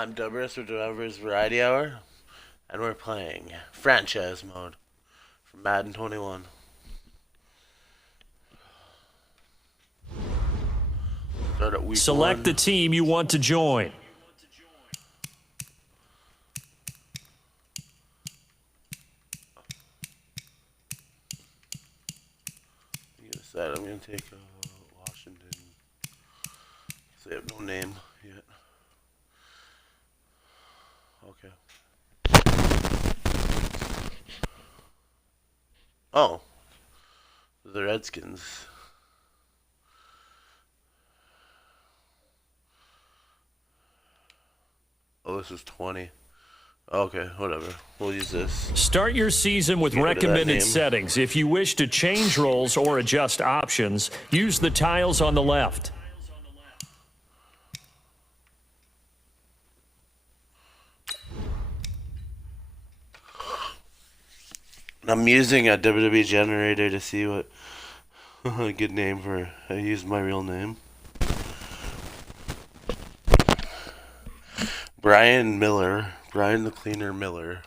I'm Dubrus with Dubrus Variety Hour, and we're playing franchise mode from Madden 21. Start at week Select the one. team you want to join. I'm going to take Washington. So they have no name yet. Okay. Oh, the Redskins. Oh, this is 20. Okay, whatever. We'll use this. Start your season with Get rid of that recommended name. settings. If you wish to change roles or adjust options, use the tiles on the left. I'm using a WWE generator to see what a good name for. I use my real name. Brian Miller. Brian the Cleaner Miller.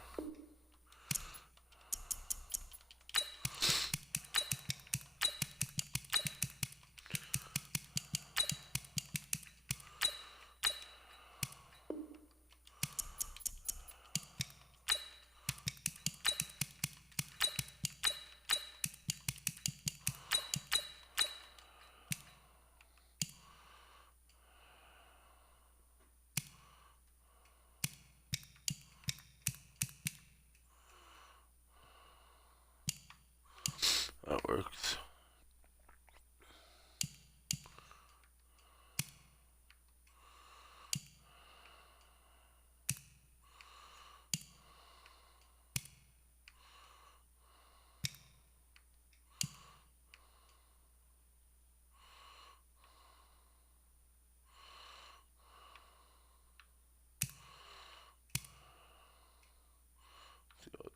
That works.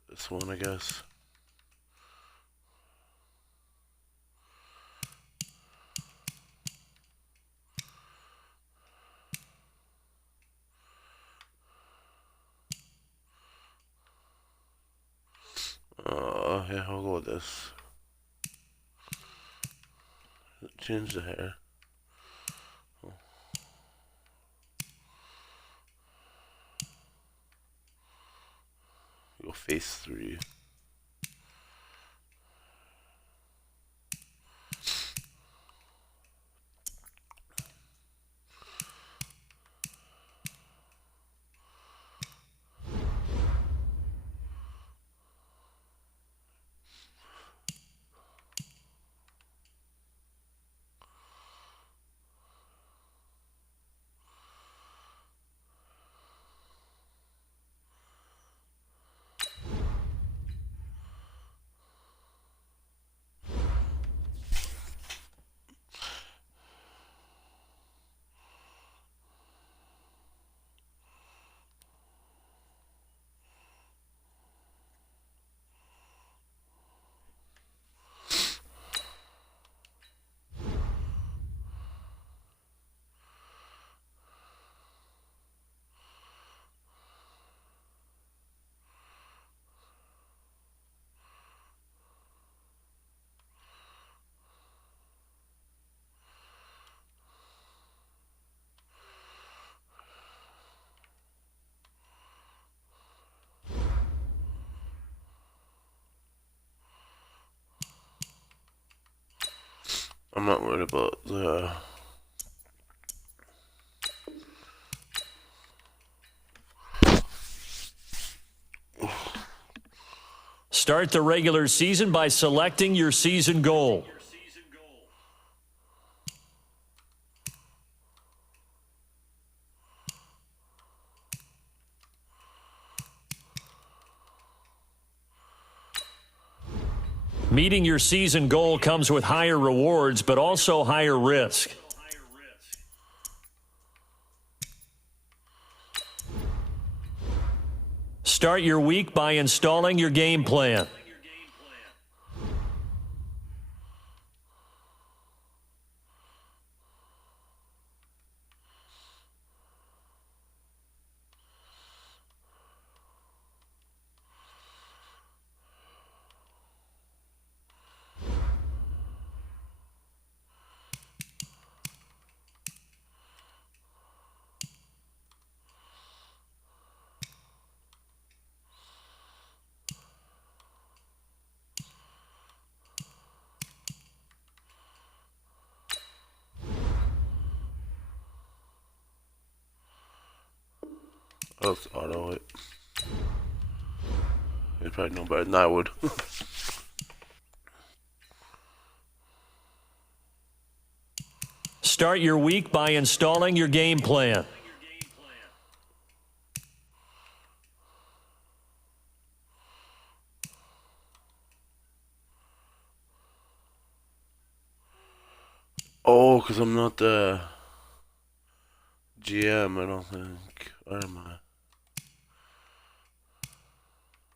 This one, I guess. Yeah, I'll go with this. Change the hair. Oh. Go face 3. I'm not worried about the... Start the regular season by selecting your season goal. Meeting your season goal comes with higher rewards, but also higher risk. Start your week by installing your game plan. let's auto it. They probably know better than I would. Start your week by installing your game plan. Oh, because I'm not the GM, I don't think. Or am I?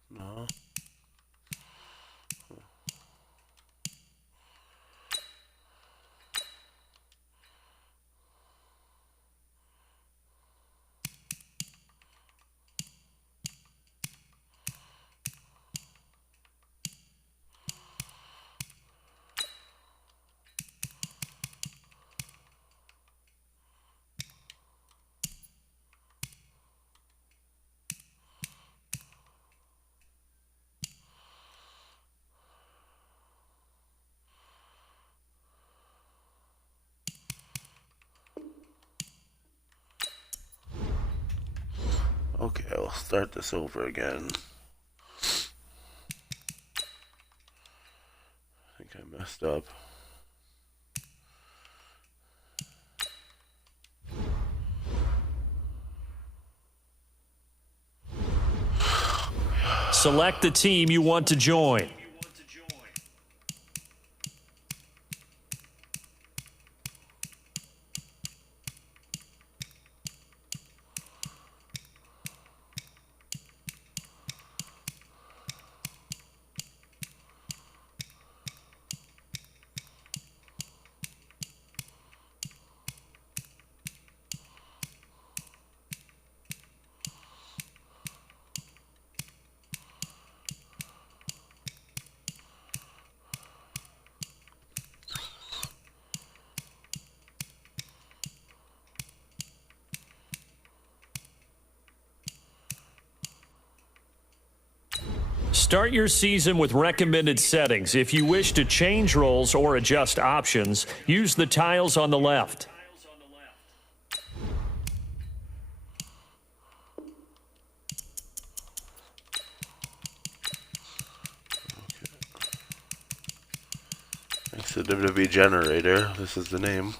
No. Okay, I'll start this over again. I think I messed up. Select the team you want to join. Start your season with recommended settings. If you wish to change roles or adjust options, use the tiles on the left. Thanks to WWE Generator, this is the name.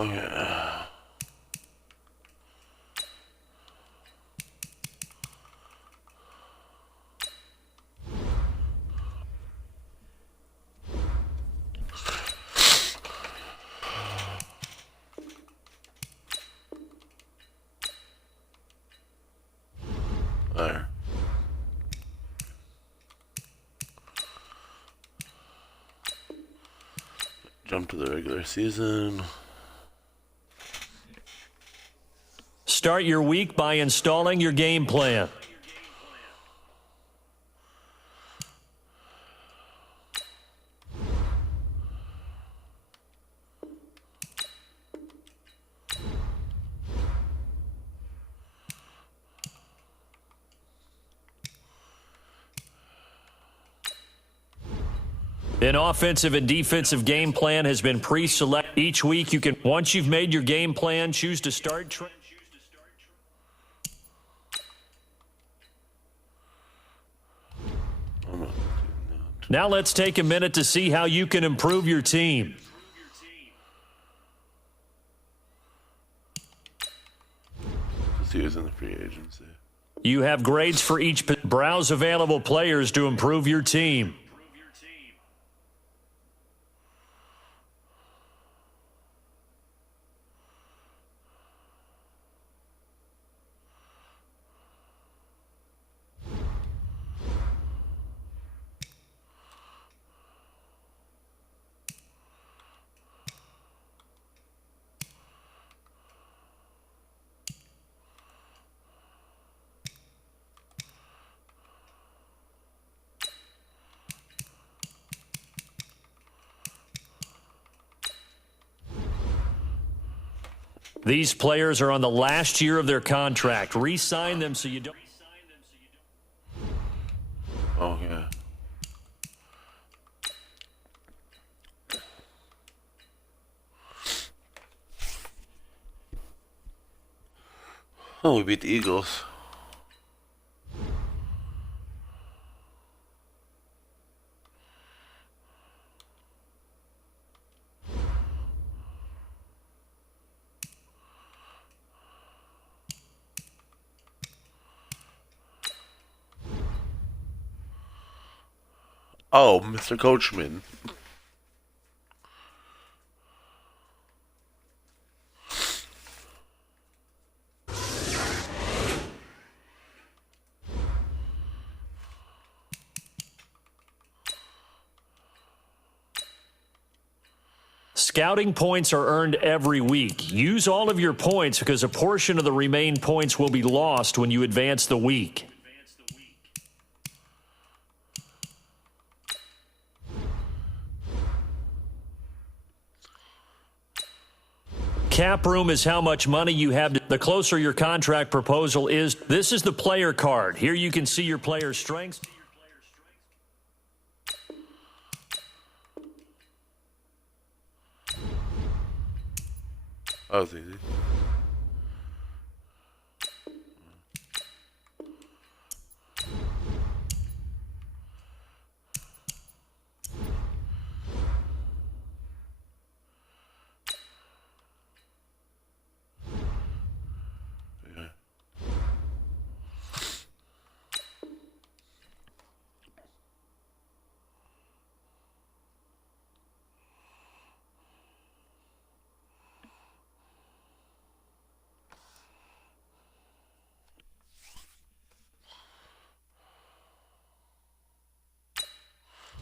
Okay. There. Jump to the regular season. Start your week by installing your game plan. An offensive and defensive game plan has been pre-selected. Each week you can, once you've made your game plan, choose to start. Now let's take a minute to see how you can improve your team. He was in the free agency. You have grades for each. Browse available players to improve your team. These players are on the last year of their contract. Re-sign them so you don't. Okay. Oh, we beat the Eagles. Oh, Mr. Coachman. Scouting points are earned every week. Use all of your points because a portion of the remaining points will be lost when you advance the week. Cap room is how much money you have. The closer your contract proposal is, this is the player card. Here you can see your player's strengths. That was easy.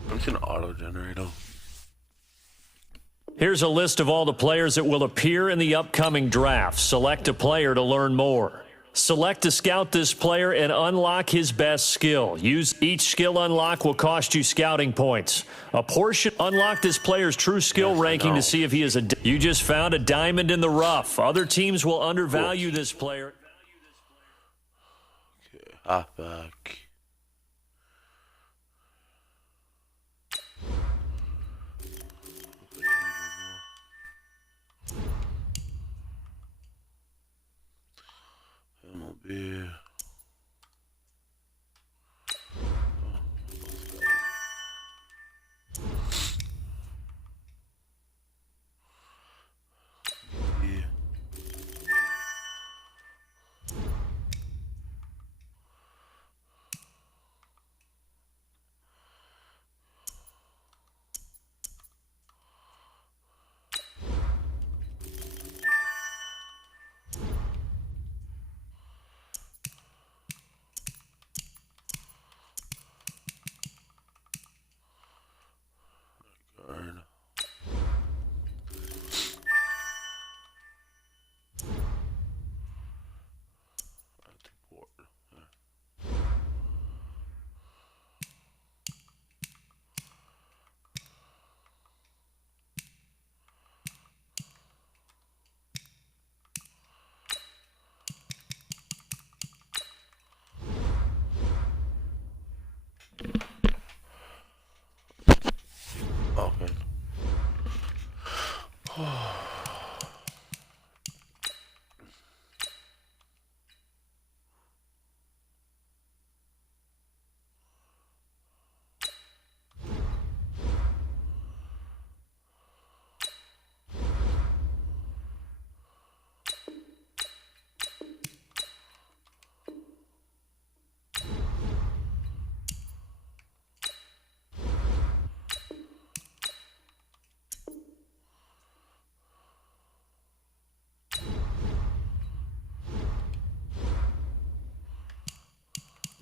I'm just gonna auto-generate them. Here's a list of all the players that will appear in the upcoming draft. Select a player to learn more. Select to scout this player and unlock his best skill. Use each skill unlock will cost you scouting points. A portion unlock this player's true skill ranking to see if he is a. You just found a diamond in the rough. Other teams will undervalue this player. Okay, halfback. MLB.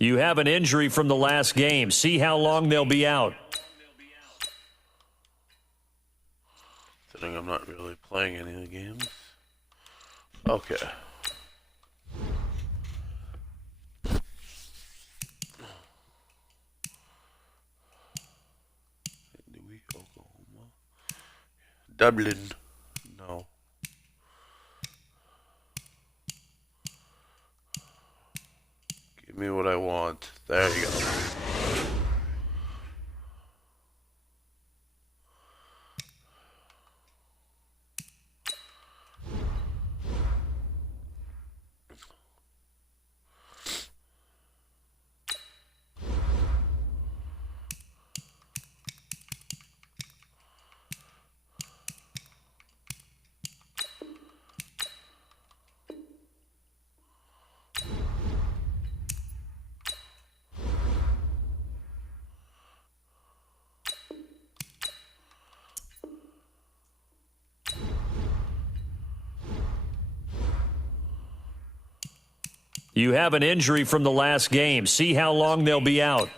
You have an injury from the last game. See how long they'll be out. Considering I'm not really playing any of the games. Okay. Oklahoma. Dublin. No. Give me what I want. There you go. You have an injury from the last game. See how long they'll be out.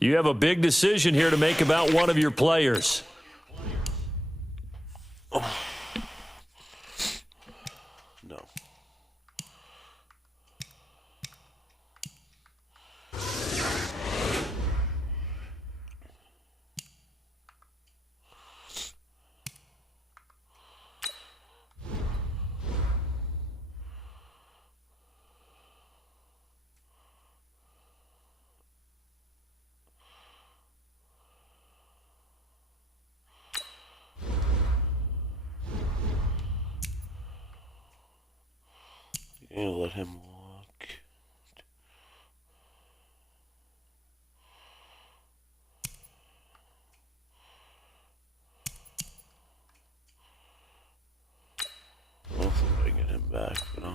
You have a big decision here to make about one of your players. No. You're gonna let him walk. I'll see if I can get him back, but no.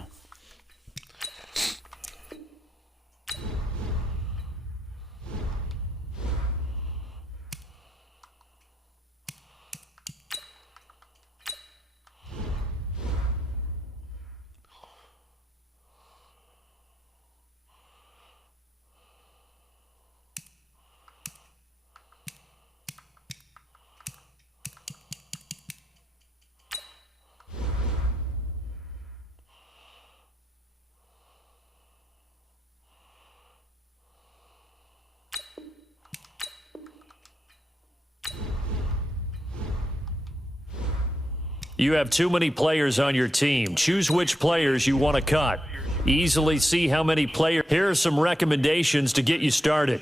You have too many players on your team. Choose which players you want to cut. Easily see how many players. Here are some recommendations to get you started.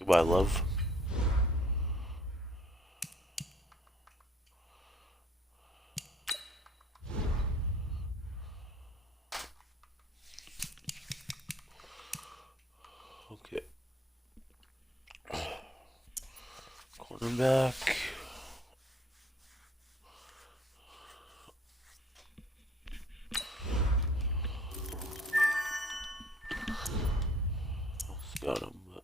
Goodbye, love. Okay. Cornerback. Got him, but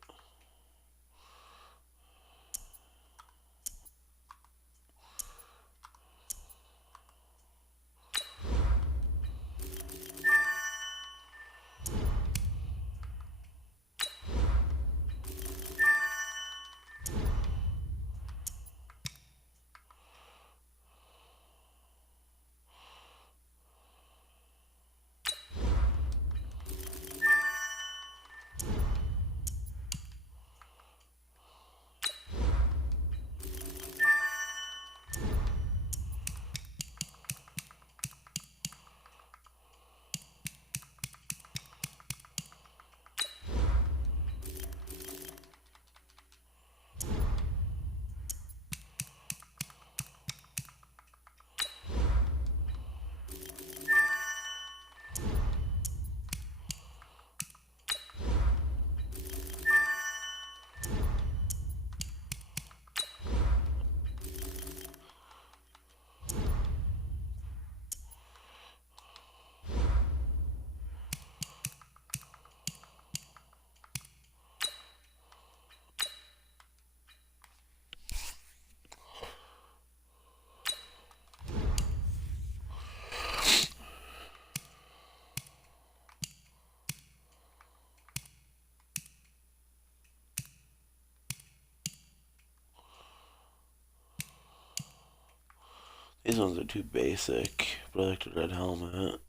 These ones are too basic, but I like the red helmet.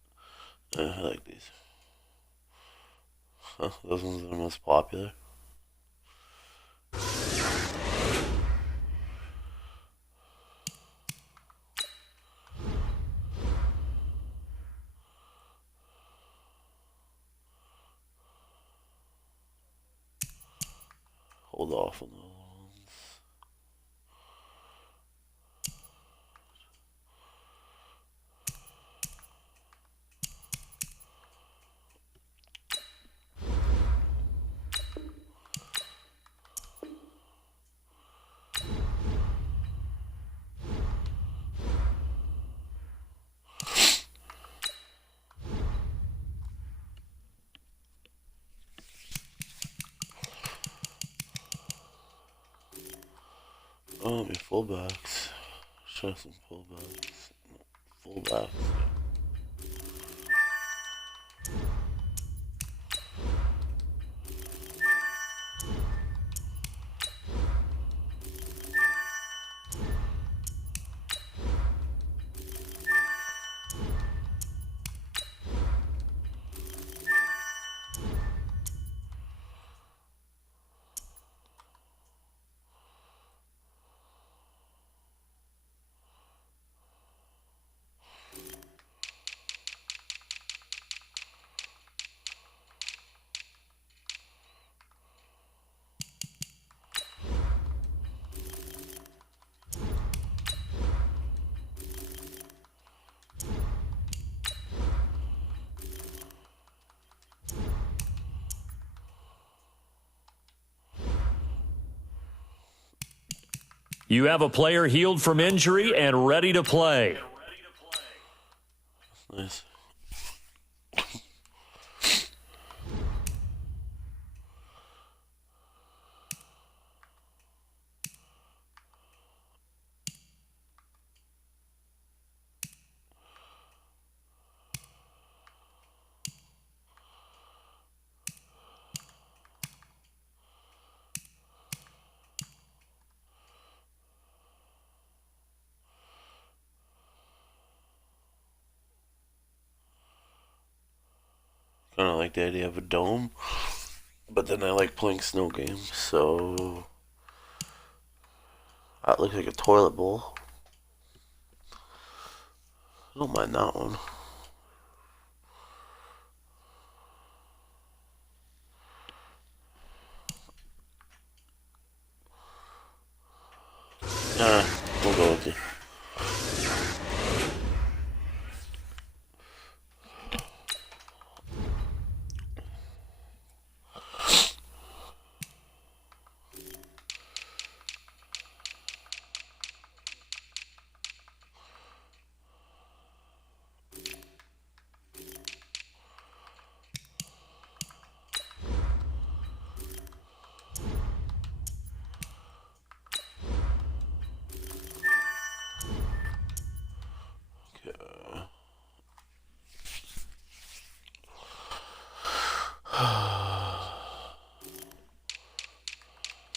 I like these. Huh, those ones are the most popular. Hold off on those ones. Oh, my fullbacks. Show some fullbacks. Fullbacks. You have a player healed from injury and ready to play. Nice. Kind of like the idea of a dome, but then I like playing snow games, so that looks like a toilet bowl. I don't mind that one. We'll go with it.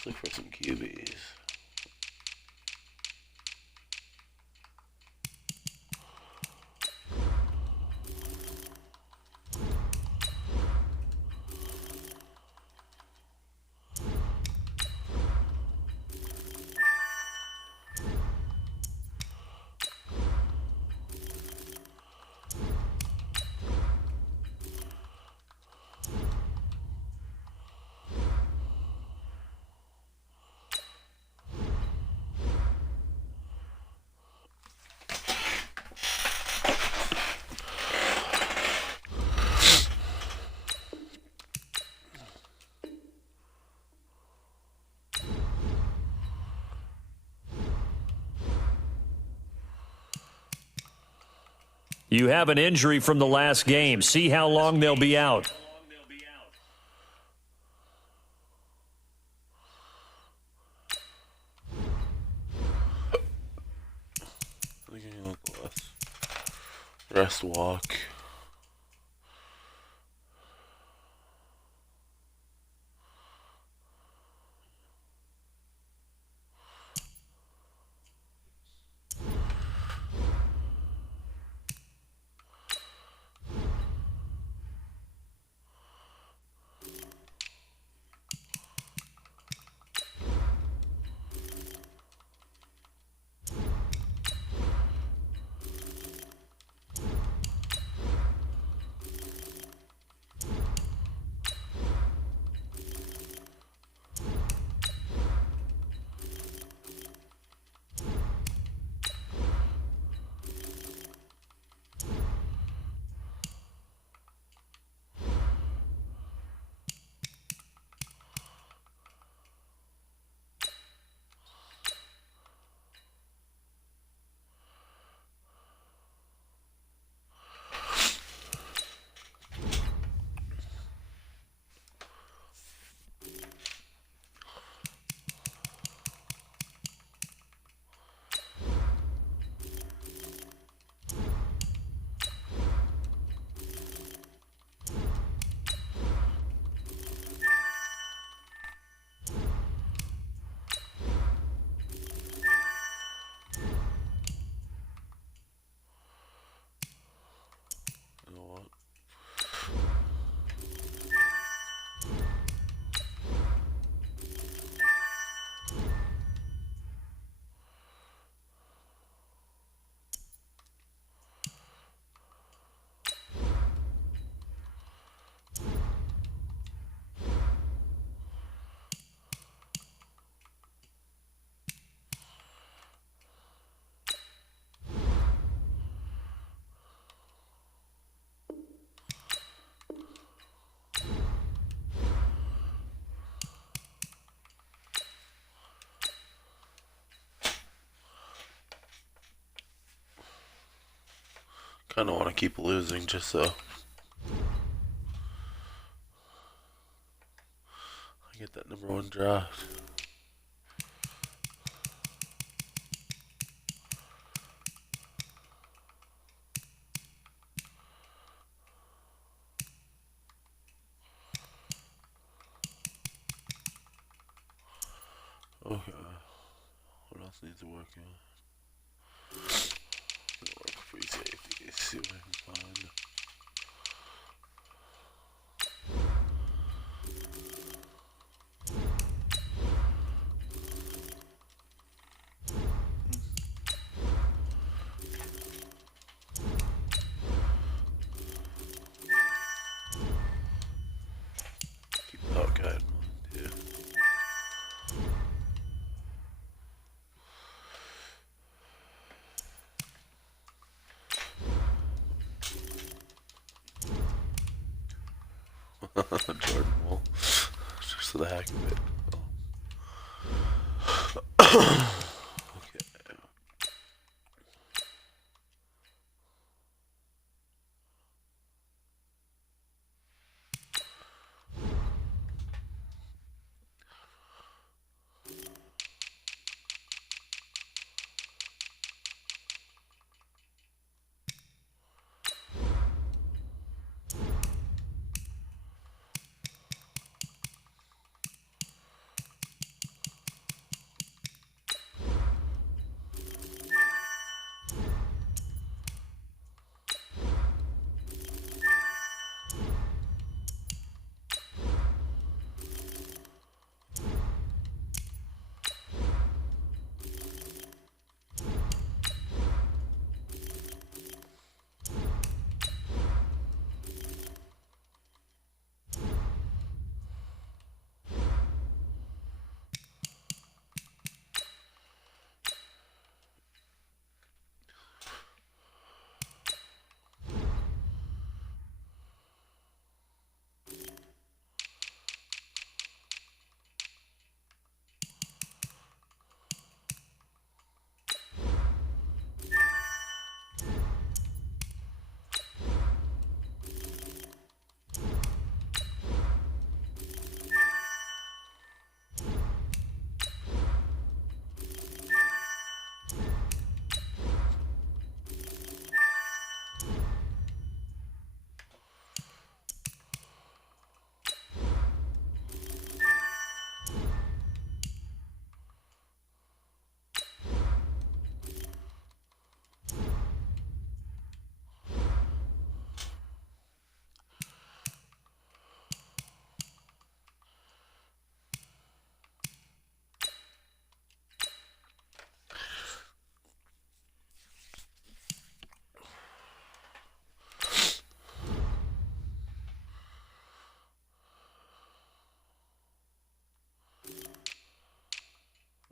Look for some QBs. You have an injury from the last game. See how long they'll be out. I think I can go less. Rest walk. kind of want to keep losing just so I get that #1 draft. Okay. What else needs to work on? Gonna work free safety. See what I can find. Keep that guy in mind too. Jordan Wall. Just for the heck of it. Okay.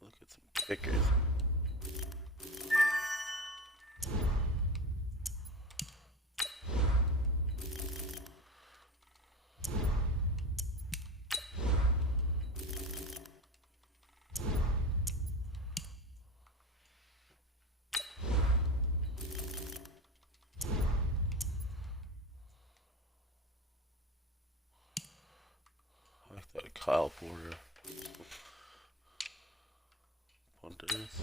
Look at some kickers. I like that Kyle Porter. Punters.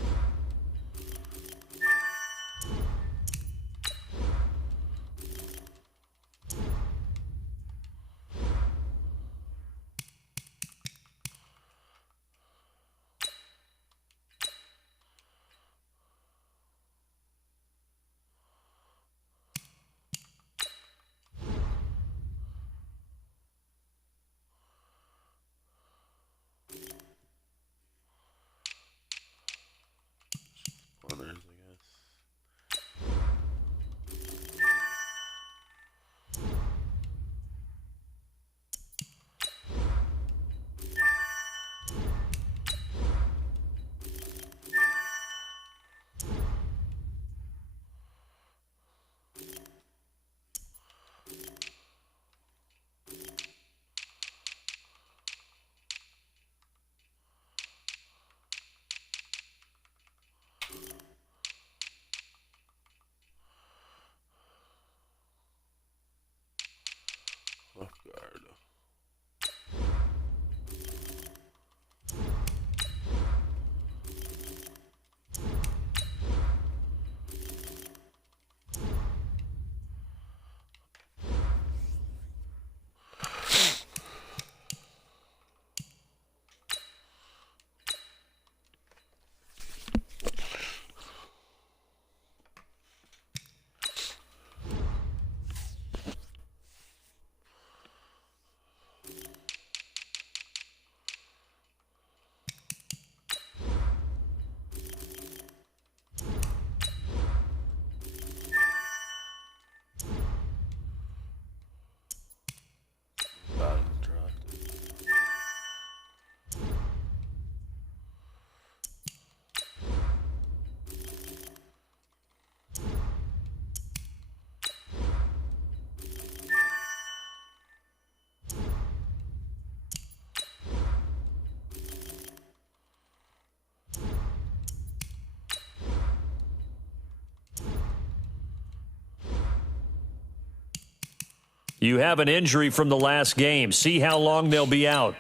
You have an injury from the last game. See how long they'll be out.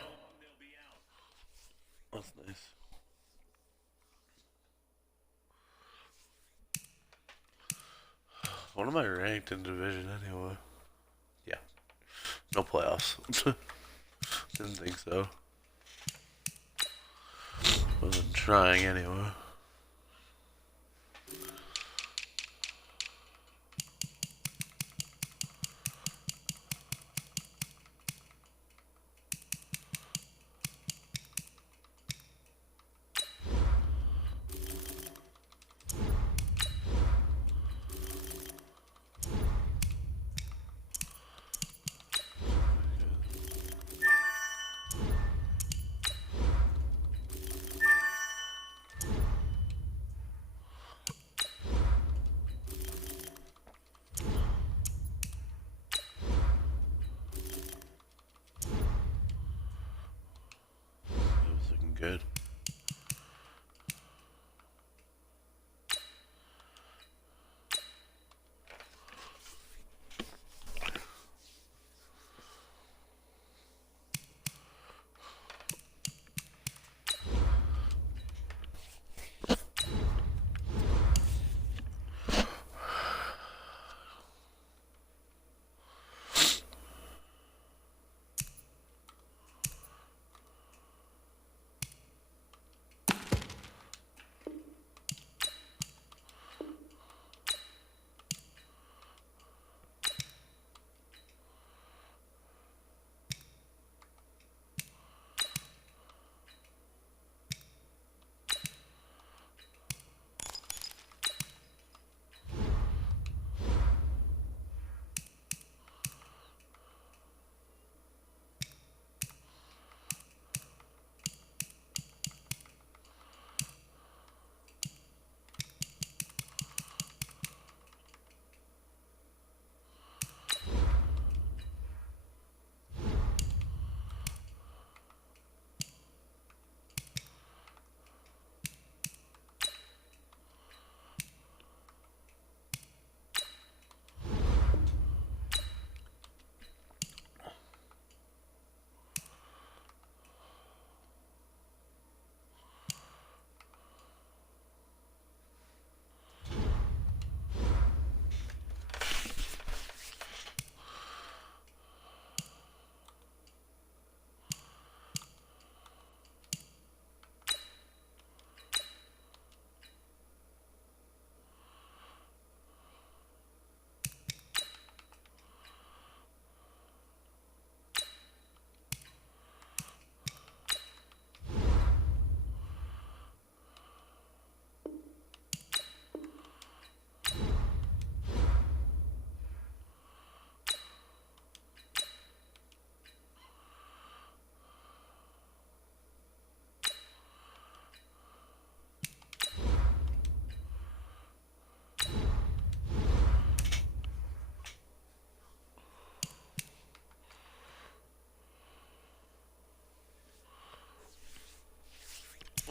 That's nice. What am I ranked in division anyway? Yeah. No playoffs. Didn't think so. Wasn't trying anyway. It was looking good.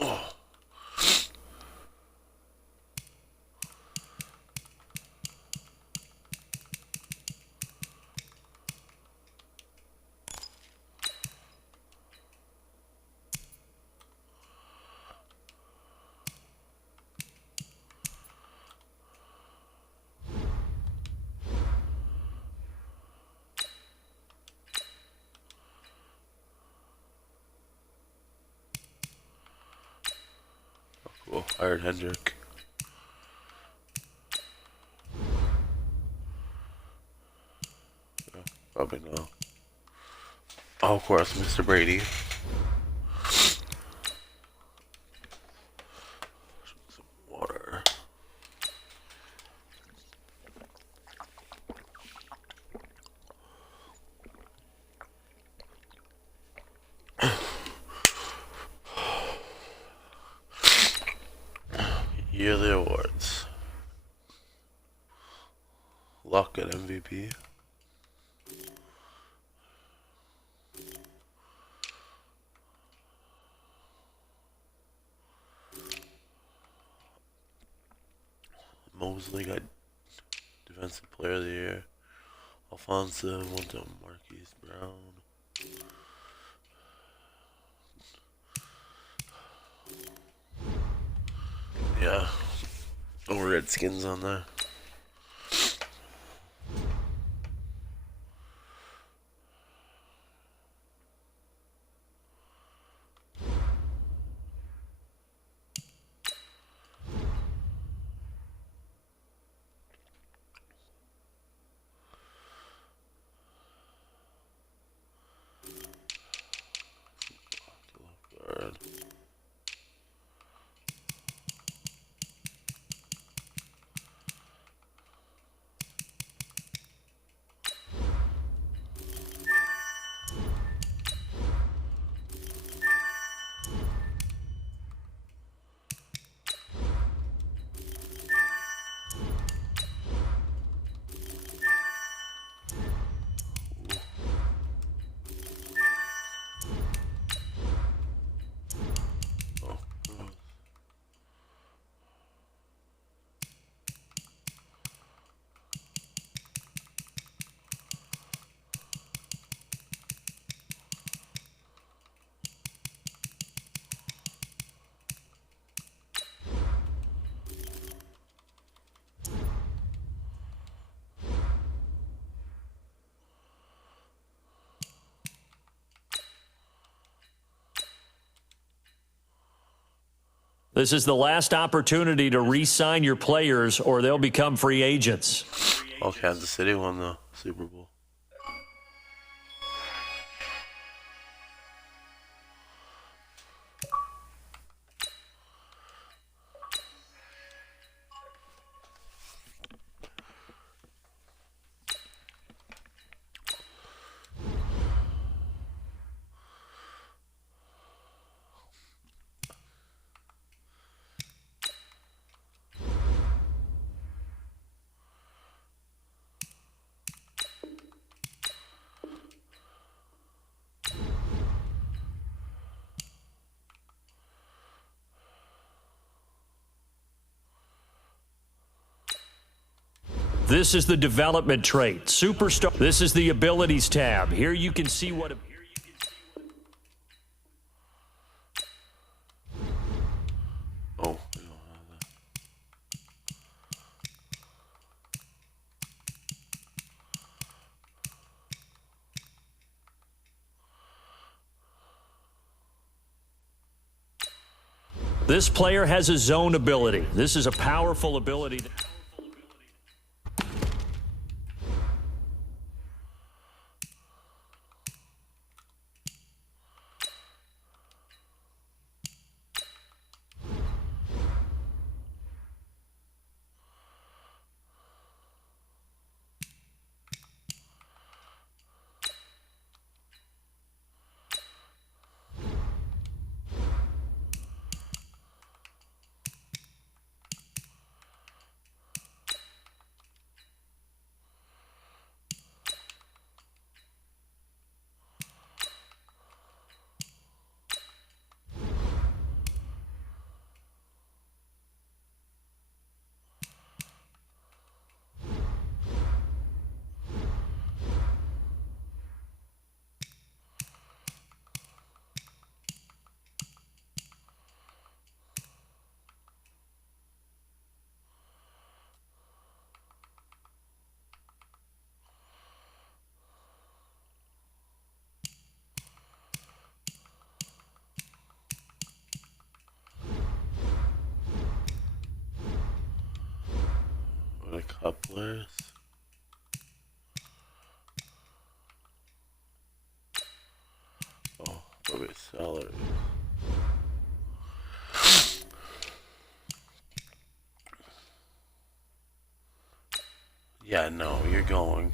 Oh. Cool. Hired Hendrick. Yeah, probably no. Oh, of course, Mr. Brady. Some water. Yearly awards. Luck at MVP. Mosley got Defensive Player of the Year. Alfonso, one to Marquise Brown. Yeah. No Redskins on there. Guard. Oh. This is the last opportunity to re-sign your players or they'll become free agents. Oh, Kansas City won the Super Bowl. This is the development trait. Superstar. This is the abilities tab. Here you can see what... Oh, we don't have that. This player has a zone ability. This is a powerful ability. What a couplers. Oh, what a salary. Yeah, no, you're going.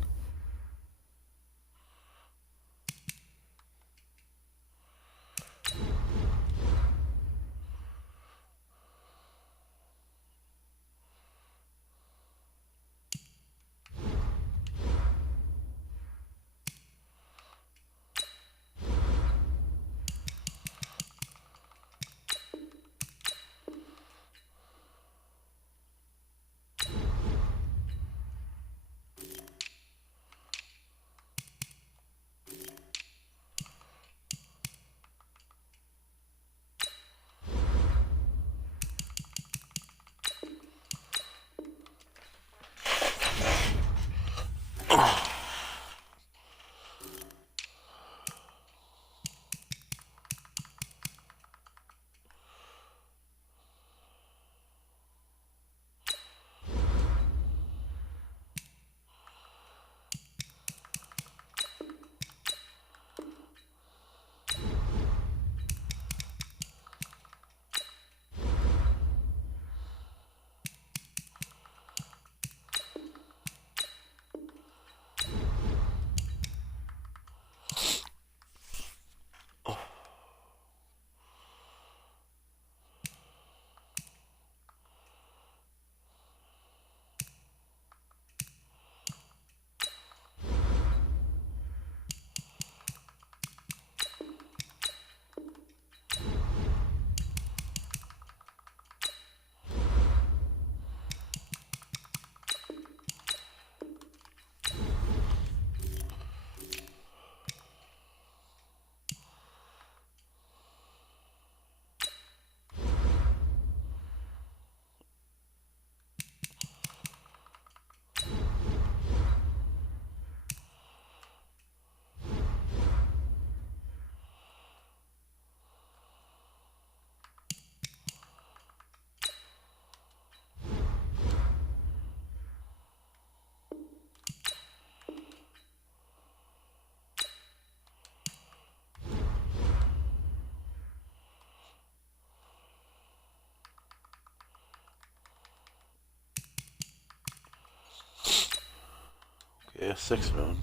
6 round.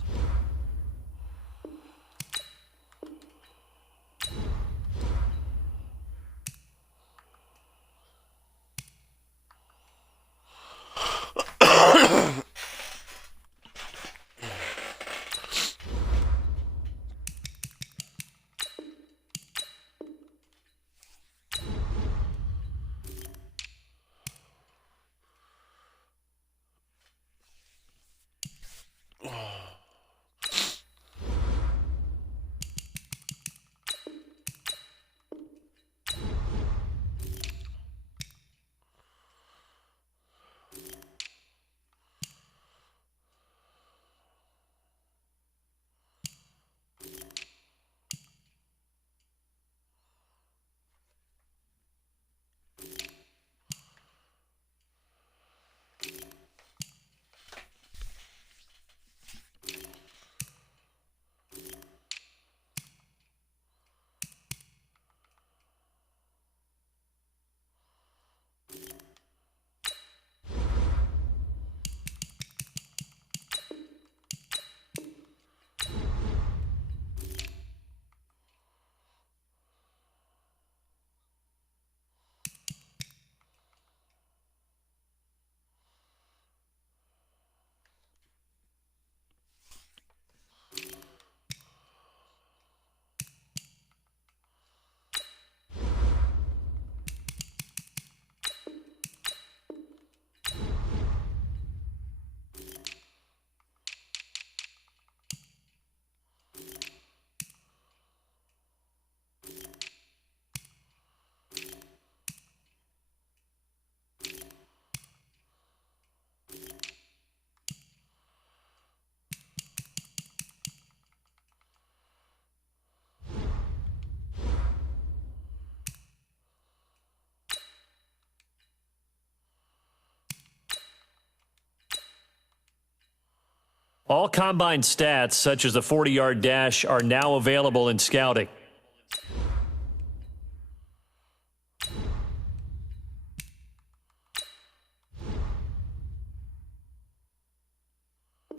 All combine stats, such as the 40-yard dash, are now available in scouting.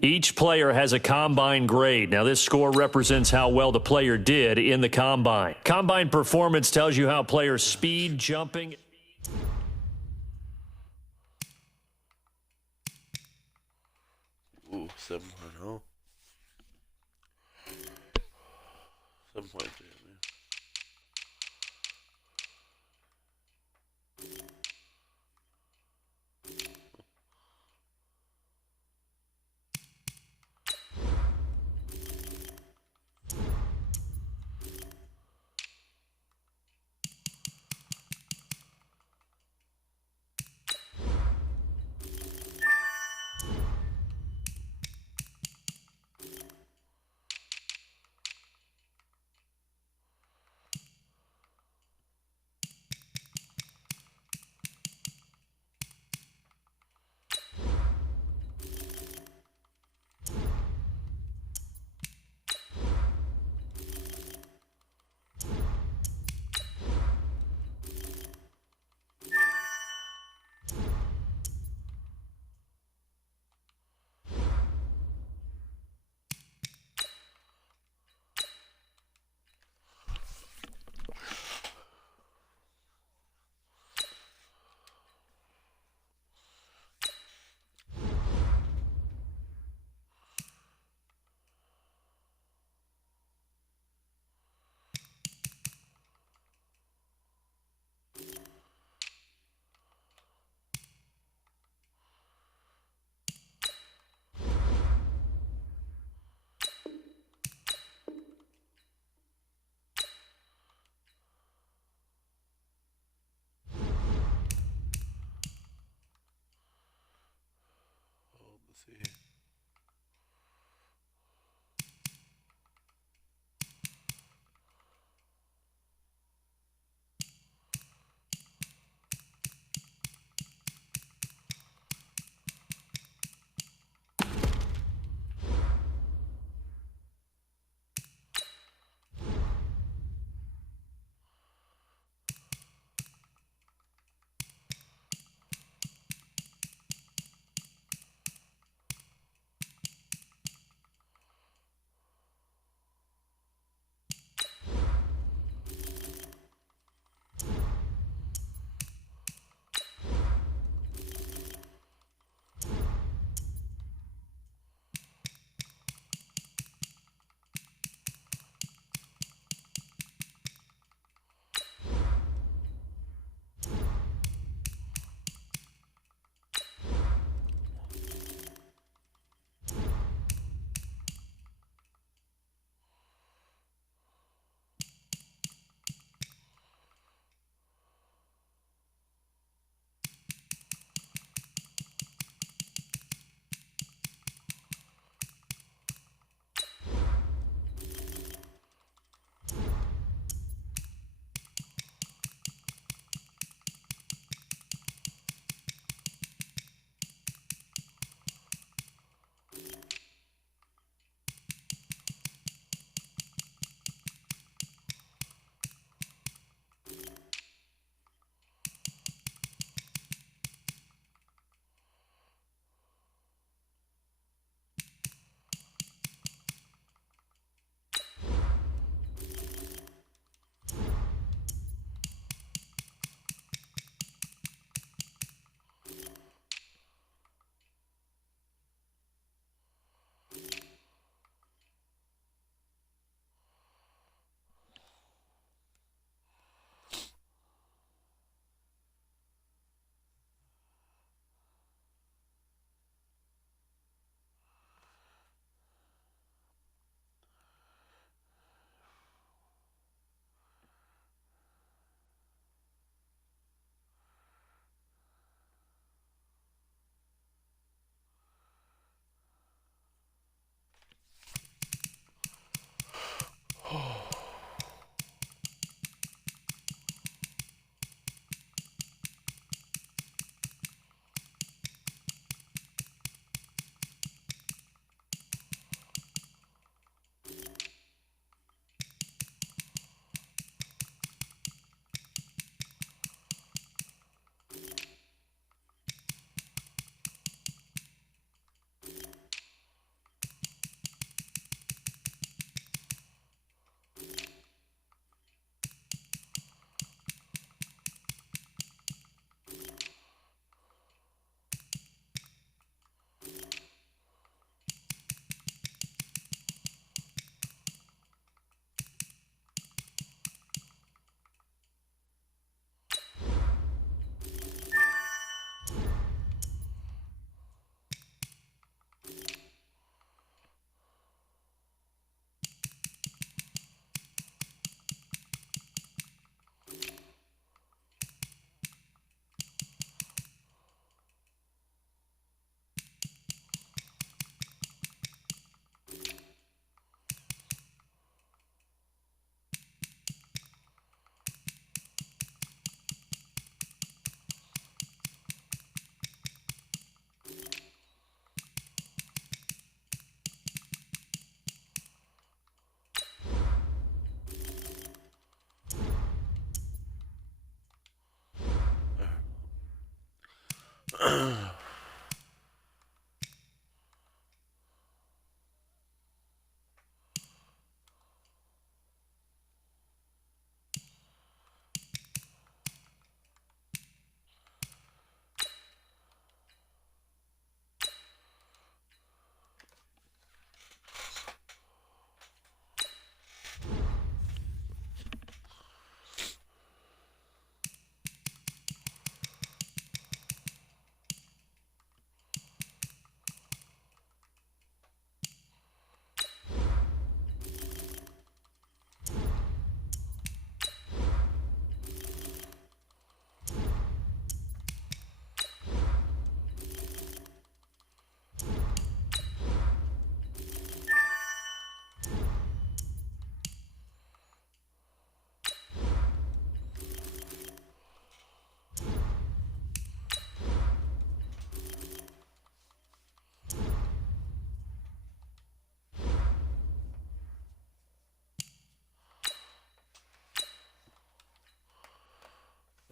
Each player has a combine grade. Now, this score represents how well the player did in the combine. Combine performance tells you how players' speed, jumping. Ooh, 7.0. 7.3.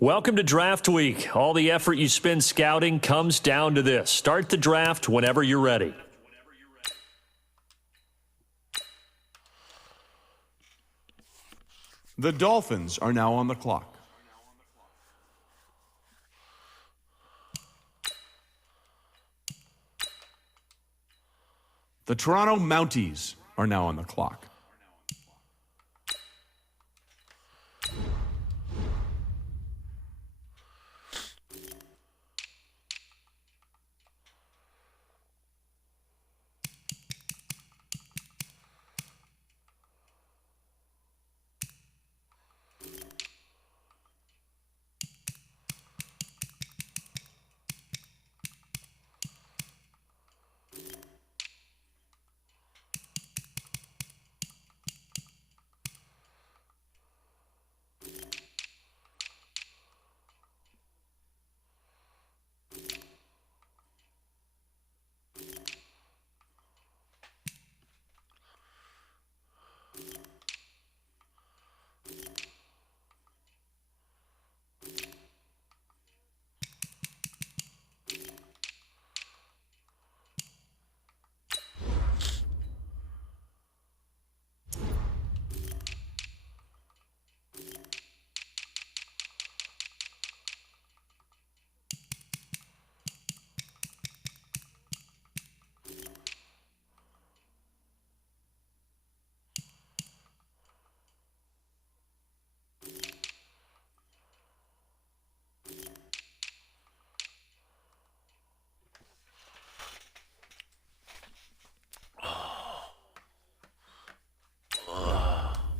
Welcome to Draft Week. All the effort you spend scouting comes down to this. Start the draft whenever you're ready. The Dolphins are now on the clock. The Toronto Mounties are now on the clock.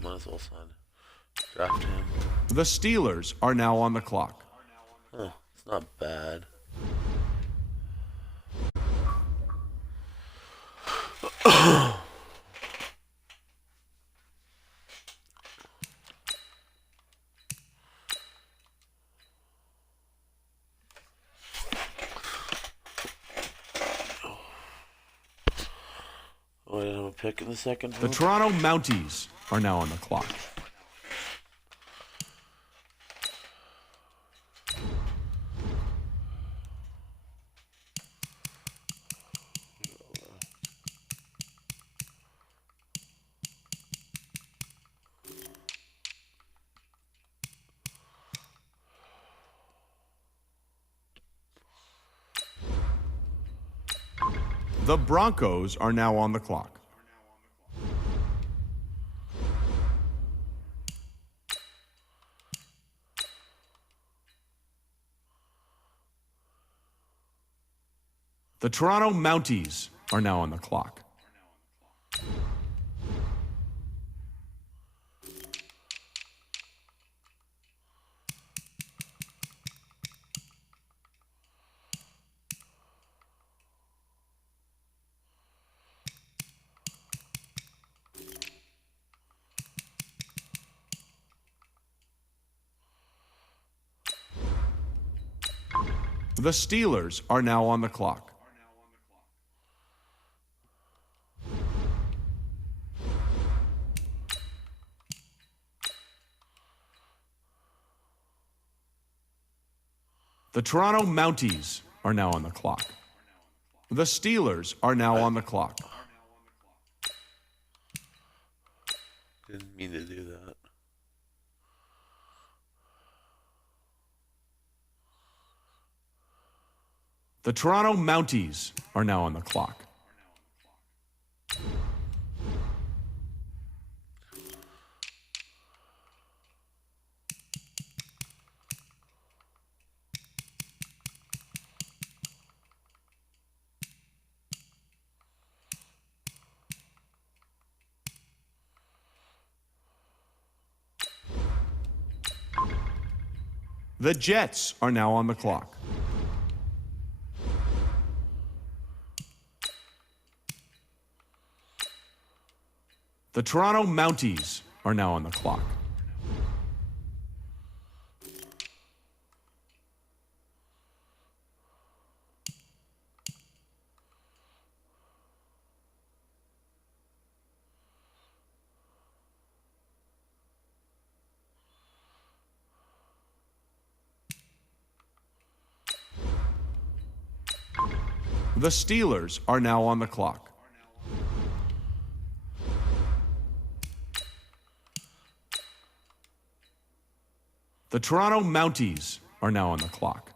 Might as well sign. Draft him. The Steelers are now on the clock. Oh, it's not bad. Oh, I didn't have a pick in the second. The Toronto Mounties are now on the clock. The Broncos are now on the clock. The Toronto Mounties are now on the clock. The Steelers are now on the clock. The Toronto Mounties are now on the clock. The Steelers are now on the clock. Didn't mean to do that. The Toronto Mounties are now on the clock. The Jets are now on the clock. The Toronto Mounties are now on the clock. The Steelers are now on the clock. The Toronto Mounties are now on the clock.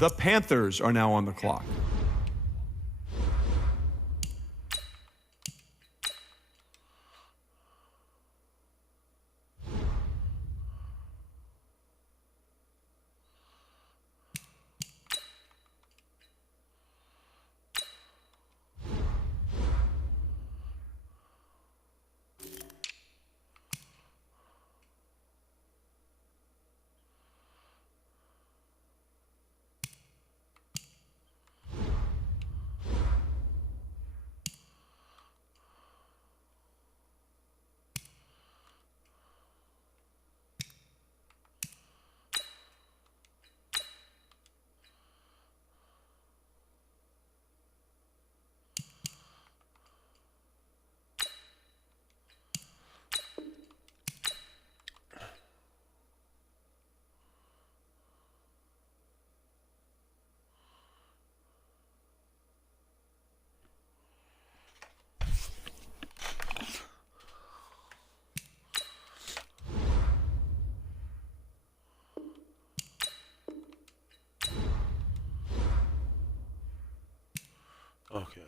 The Panthers are now on the clock. Okay.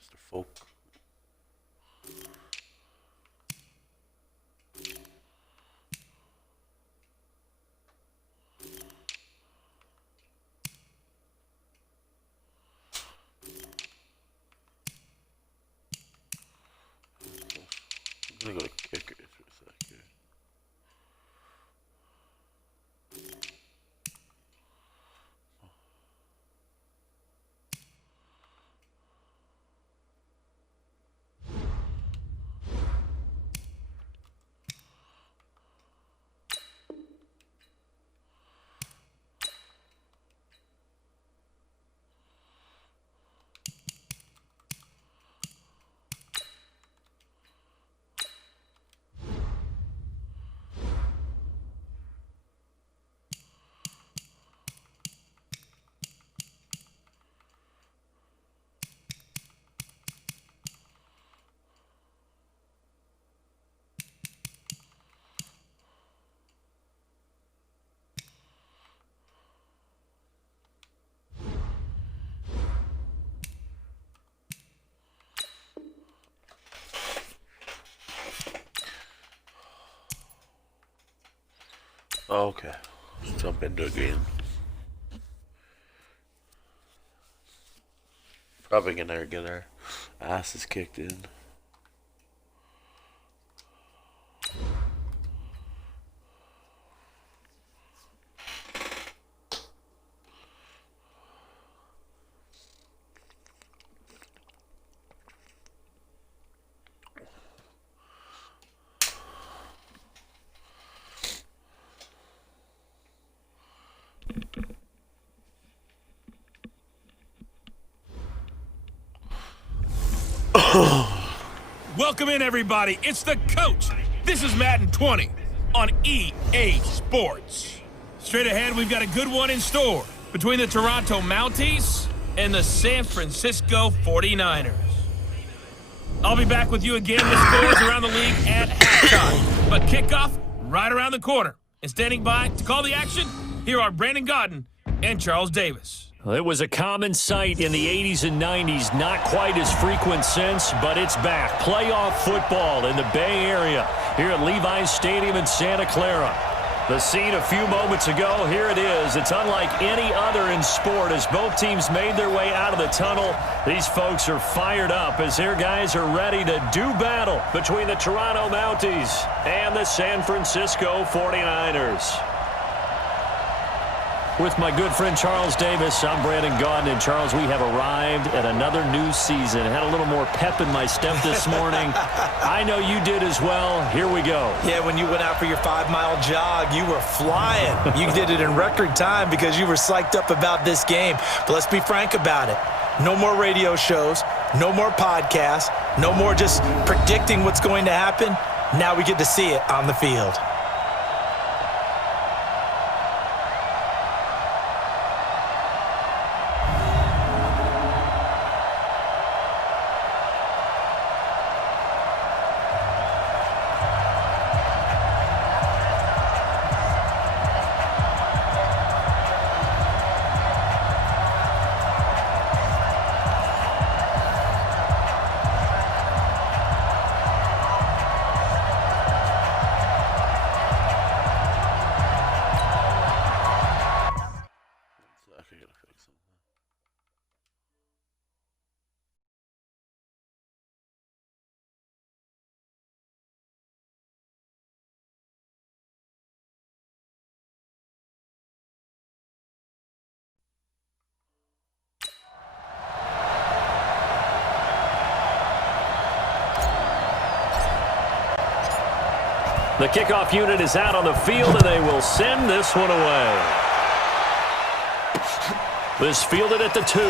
Mr. Folk. Oh, okay. Let's jump into a game. Probably gonna get our asses kicked in. Welcome in, everybody. It's the coach. This is Madden 20 on EA Sports. Straight ahead, we've got a good one in store between the Toronto Mounties and the San Francisco 49ers. I'll be back with you again with scores around the league at halftime. But kickoff right around the corner. And standing by to call the action, here are Brandon Godden and Charles Davis. Well, it was a common sight in the 80s and 90s, not quite as frequent since, but it's back. Playoff football in the Bay Area here at Levi's Stadium in Santa Clara. The scene a few moments ago, here it is. It's unlike any other in sport as both teams made their way out of the tunnel. These folks are fired up as their guys are ready to do battle between the Toronto Mounties and the San Francisco 49ers. With my good friend Charles Davis, I'm Brandon Godden. And Charles, we have arrived at another new season. Had a little more pep in my step this morning. I know you did as well. Here we go. Yeah, when you went out for your 5-mile jog, you were flying. You did it in record time because you were psyched up about this game. But let's be frank about it. No more radio shows, no more podcasts, no more just predicting what's going to happen. Now we get to see it on the field. The kickoff unit is out on the field, and they will send this one away. This fielded at the 2.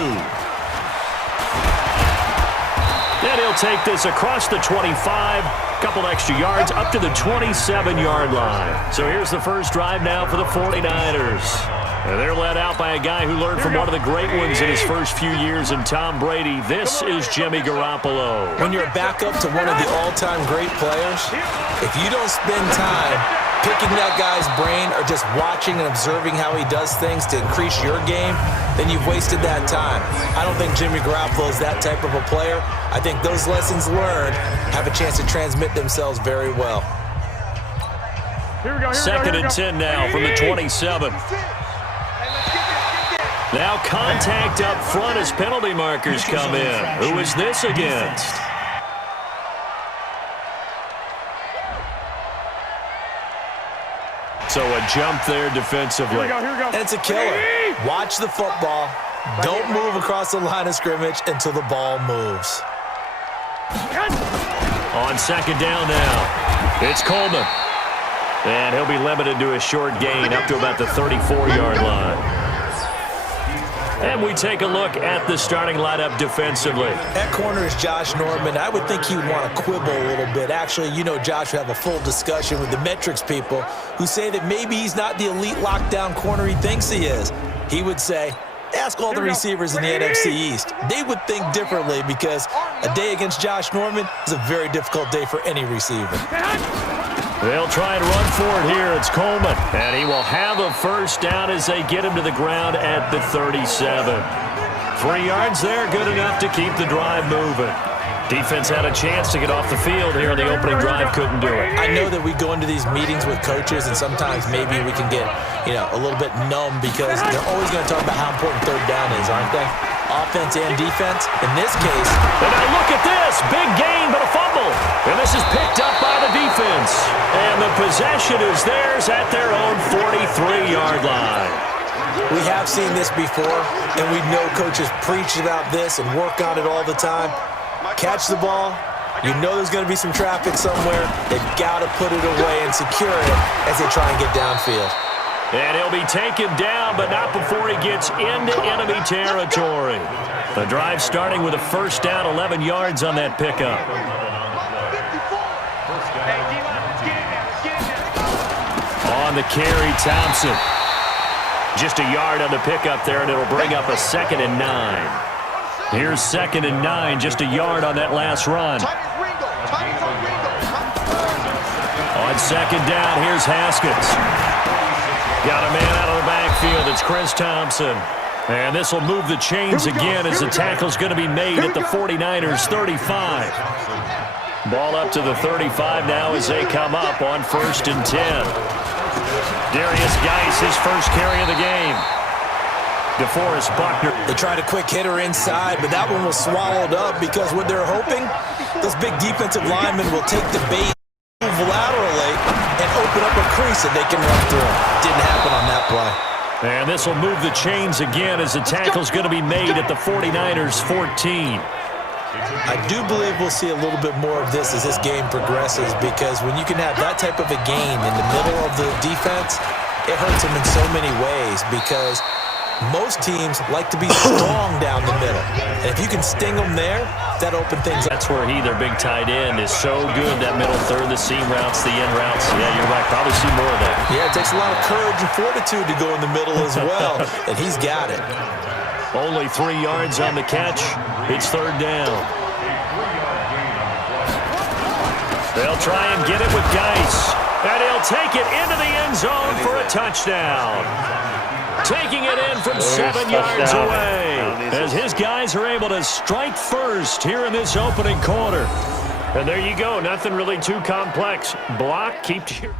And he'll take this across the 25, couple extra yards, up to the 27-yard line. So here's the first drive now for the 49ers. And they're led out by a guy who learned from one of the great ones in his first few years in Tom Brady. This is Jimmy Garoppolo. When you're a backup to one of the all-time great players, if you don't spend time picking that guy's brain or just watching and observing how he does things to increase your game, then you've wasted that time. I don't think Jimmy Garoppolo is that type of a player. I think those lessons learned have a chance to transmit themselves very well. Second and 10 now from the 27. Now contact up front as penalty markers come in. Who is this against? So a jump there defensively. Here we go. And it's a killer. Watch the football. Don't move across the line of scrimmage until the ball moves. On second down now, it's Coleman. And he'll be limited to a short gain up to about the 34-yard line. And we take a look at the starting lineup defensively. At corner is Josh Norman. I would think he would want to quibble a little bit. Actually, you know Josh would have a full discussion with the metrics people who say that maybe he's not the elite lockdown corner he thinks he is. He would say, ask all the receivers in the NFC East. They would think differently because a day against Josh Norman is a very difficult day for any receiver. They'll try and run for it here. It's Coleman. And he will have a first down as they get him to the ground at the 37. 3 yards there, good enough to keep the drive moving. Defense had a chance to get off the field here on the opening drive, couldn't do it. I know that we go into these meetings with coaches, and sometimes maybe we can get, a little bit numb because they're always going to talk about how important third down is, aren't they? Offense and defense. In this case. And now look at this. Big gain, but a fumble. And this is picked up by the defense. And the possession is theirs at their own 43-yard line. We have seen this before, and we know coaches preach about this and work on it all the time. Catch the ball. You know there's going to be some traffic somewhere. They've got to put it away and secure it as they try and get downfield. And he'll be taken down, but not before he gets into enemy territory. The drive starting with a first down, 11 yards on that pickup. On the carry, Thompson. Just a yard on the pickup there, and it'll bring up a 2nd and 9. Here's 2nd and 9, just a yard on that last run. On 2nd down, here's Haskins. Got a man out of the backfield. It's Chris Thompson. And this will move the chains again as the tackle's going to be made at the 49ers' 35. Ball up to the 35 now as they come up on 1st and 10. Darius Geis, his first carry of the game. DeForest Buckner. They tried a quick hitter inside, but that one was swallowed up because what they're hoping, those big defensive linemen will take the bait, move laterally, and open up a crease that they can run through. Didn't happen on that play. And this will move the chains again as the tackle's going to be made at the 49ers' 14. I do believe we'll see a little bit more of this as this game progresses because when you can have that type of a gain in the middle of the defense, it hurts them in so many ways because most teams like to be strong down the middle. And if you can sting them there, that opens things up. That's where their big tight end, is so good. That middle third, the seam routes, the in routes. Yeah, you're right. Probably see more of that. Yeah, it takes a lot of courage and fortitude to go in the middle as well. And he's got it. Only 3 yards on the catch. It's 3rd down. They'll try and get it with Geis. And he'll take it into the end zone for a touchdown. Taking it in from 7 yards away as his guys are able to strike first here in this opening quarter. And there you go. Nothing really too complex. Block, keep your...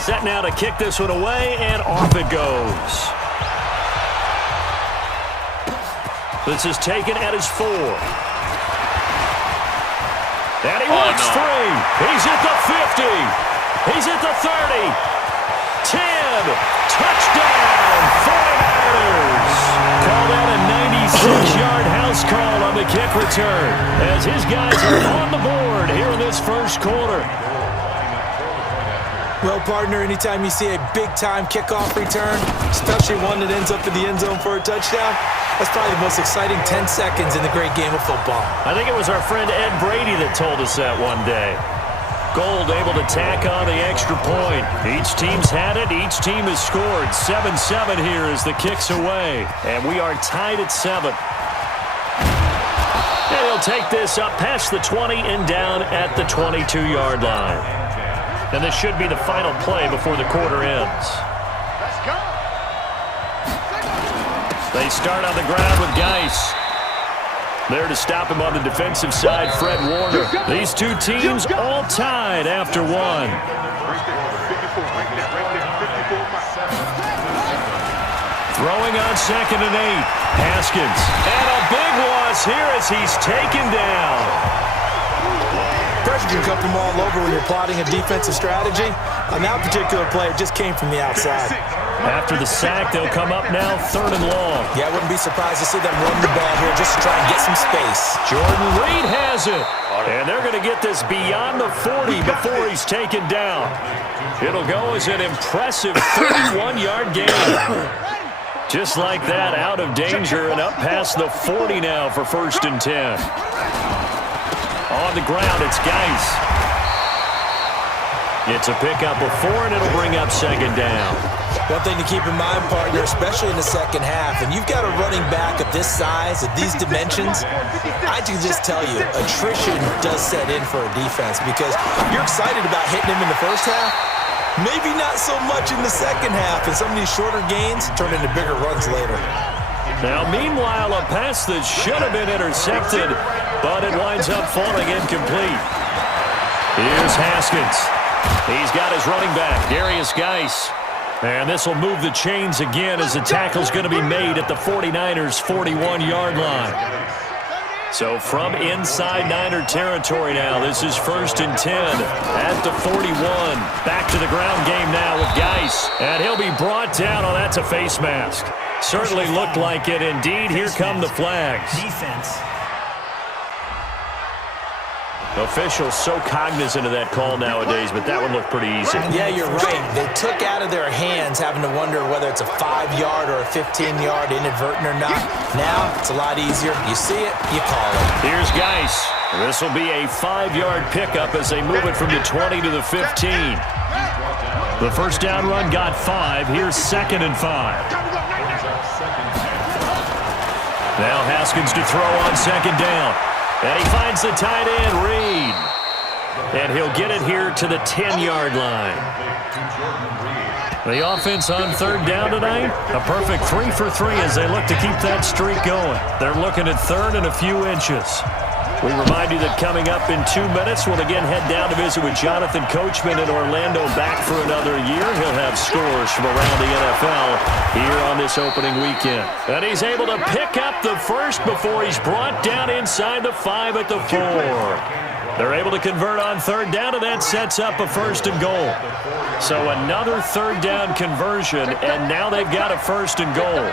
Set now to kick this one away, and off it goes. This is taken at his 4. And he walks free. He's at the 50. He's at the 30. 10. Touchdown, 49ers. Called out a 96-yard house call on the kick return as his guys are on the board here in this first quarter. Well, partner, anytime you see a big-time kickoff return, especially one that ends up in the end zone for a touchdown, that's probably the most exciting 10 seconds in the great game of football. I think it was our friend Ed Brady that told us that one day. Gold able to tack on the extra point. Each team's had it. Each team has scored. 7-7 here as the kick's away. And we are tied at 7. And he'll take this up past the 20 and down at the 22-yard line. And this should be the final play before the quarter ends. Let's go. They start on the ground with Geis. There to stop him on the defensive side, Fred Warner. These two teams all tied after one. Throwing on 2nd and 8. Haskins. And a big loss here as he's taken down. Pressure can come from all over when you're plotting a defensive strategy. On that particular play, it just came from the outside. After the sack, they'll come up now 3rd and long. Yeah, I wouldn't be surprised to see them run the ball here just to try and get some space. Jordan Reed has it. And they're going to get this beyond the 40 before he's taken down. It'll go as an impressive 31-yard gain. Just like that, out of danger and up past the 40 now for 1st and 10. On the ground, it's Geis. It's a pickup of 4, and it'll bring up second down. One thing to keep in mind, partner, especially in the second half, and you've got a running back of this size, of these dimensions, I can just tell you, attrition does set in for a defense because you're excited about hitting him in the first half, maybe not so much in the second half, and some of these shorter gains turn into bigger runs later. Now, meanwhile, a pass that should have been intercepted, but it winds up falling incomplete. Here's Haskins. He's got his running back, Darius Geis. And this will move the chains again as the tackle's going to be made at the 49ers' 41-yard line. So from inside Niner territory now, this is 1st and 10 at the 41. Back to the ground game now with Geis. And he'll be brought down. Oh, that's a face mask. Certainly looked like it. Indeed, here come the flags. Defense. Officials so cognizant of that call nowadays, but that one looked pretty easy. Yeah, you're right. They took out of their hands having to wonder whether it's a 5-yard or a 15-yard inadvertent or not. Now, it's a lot easier. You see it, you call it. Here's Geis. This will be a 5-yard pickup as they move it from the 20 to the 15. The first down run got 5. Here's 2nd and 5. Now Haskins to throw on 2nd down. And he finds the tight end, Reed. And he'll get it here to the 10-yard line. The offense on 3rd down tonight, a perfect 3 for 3 as they look to keep that streak going. They're looking at 3rd and a few inches. We remind you that coming up in 2 minutes, we'll again head down to visit with Jonathan Coachman in Orlando, back for another year. He'll have scores from around the NFL here on this opening weekend. And he's able to pick up the first before he's brought down inside the 5 at the 4. They're able to convert on 3rd down, and that sets up a 1st and goal. So another 3rd down conversion, and now they've got a 1st and goal.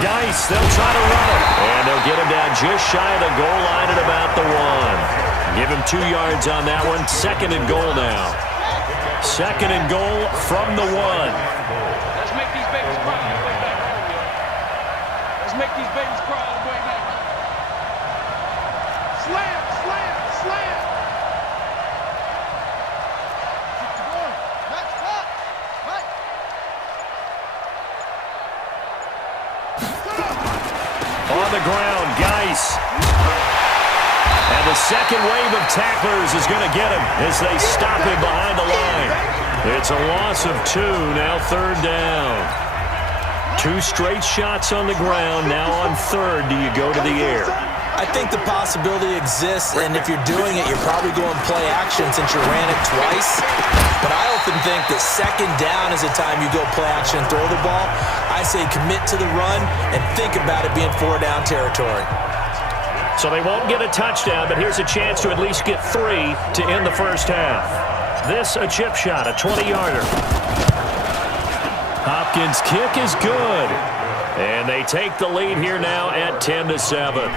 Geis, they'll try to run it. And they'll get him down just shy of the goal line at about the 1. Give him 2 yards on that one. 2nd and goal now. 2nd and goal from the 1. Let's make these babies cry on the way back. Let's make these babies cry on the way back. Slam, slam, slam. On the ground, Geis. And the second wave of tacklers is going to get him as they stop him behind the line. It's a loss of 2, now 3rd down. 2 straight shots on the ground. Now on 3rd, do you go to the air? I think the possibility exists, and if you're doing it, you're probably going play action since you ran it twice. But I often think that 2nd down is the time you go play action and throw the ball. I say commit to the run and think about it being 4-down territory. So they won't get a touchdown, but here's a chance to at least get 3 to end the first half. This a chip shot, a 20-yarder. Hopkins' kick is good. And they take the lead here now at 10-7.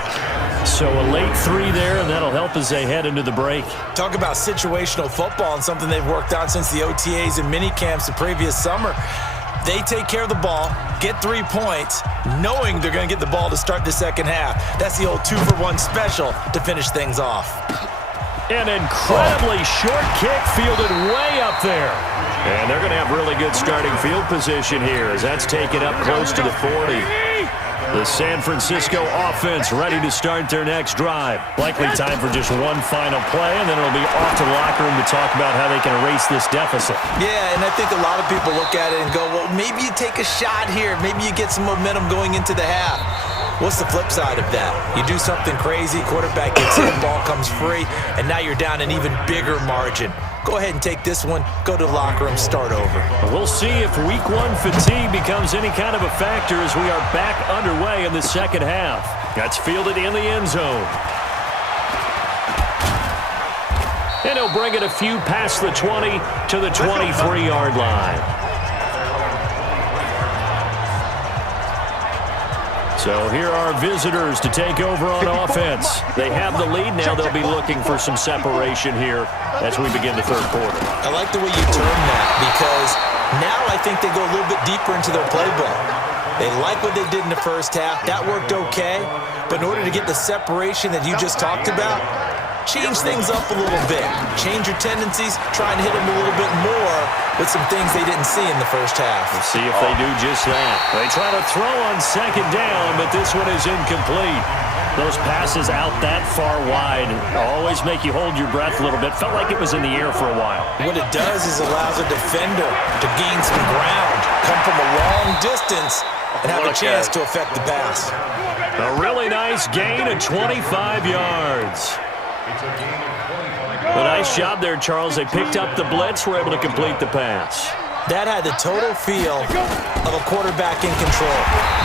So a late 3 there, and that'll help as they head into the break. Talk about situational football and something they've worked on since the OTAs and mini camps the previous summer. They take care of the ball, get 3 points, knowing they're going to get the ball to start the second half. That's the old 2-for-1 special to finish things off. An incredibly short kick fielded way up there. And they're going to have really good starting field position here as that's taken up close to the 40. The San Francisco offense ready to start their next drive. Likely time for just one final play, and then it'll be off to the locker room to talk about how they can erase this deficit. Yeah, and I think a lot of people look at it and go, well, maybe you take a shot here. Maybe you get some momentum going into the half. What's the flip side of that? You do something crazy, quarterback gets hit, ball comes free, and now you're down an even bigger margin. Go ahead and take this one, go to the locker room, start over. We'll see if week 1 fatigue becomes any kind of a factor as we are back underway in the second half. That's fielded in the end zone. And he'll bring it a few past the 20 to the 23-yard line. So here are visitors to take over on offense. They have the lead now. They'll be looking for some separation here as we begin the third quarter. I like the way you term that because now I think they go a little bit deeper into their playbook. They like what they did in the first half. That worked okay. But in order to get the separation that you just talked about, change things up a little bit. Change your tendencies. Try and hit them a little bit more with some things they didn't see in the first half. We'll see if they do just that. They try to throw on second down, but this one is incomplete. Those passes out that far wide always make you hold your breath a little bit. Felt like it was in the air for a while. What it does is allows a defender to gain some ground, come from a long distance, and have a chance to affect the pass. A really nice gain of 25 yards. A nice job there, Charles. They picked up the blitz, were able to complete the pass. That had the total feel of a quarterback in control.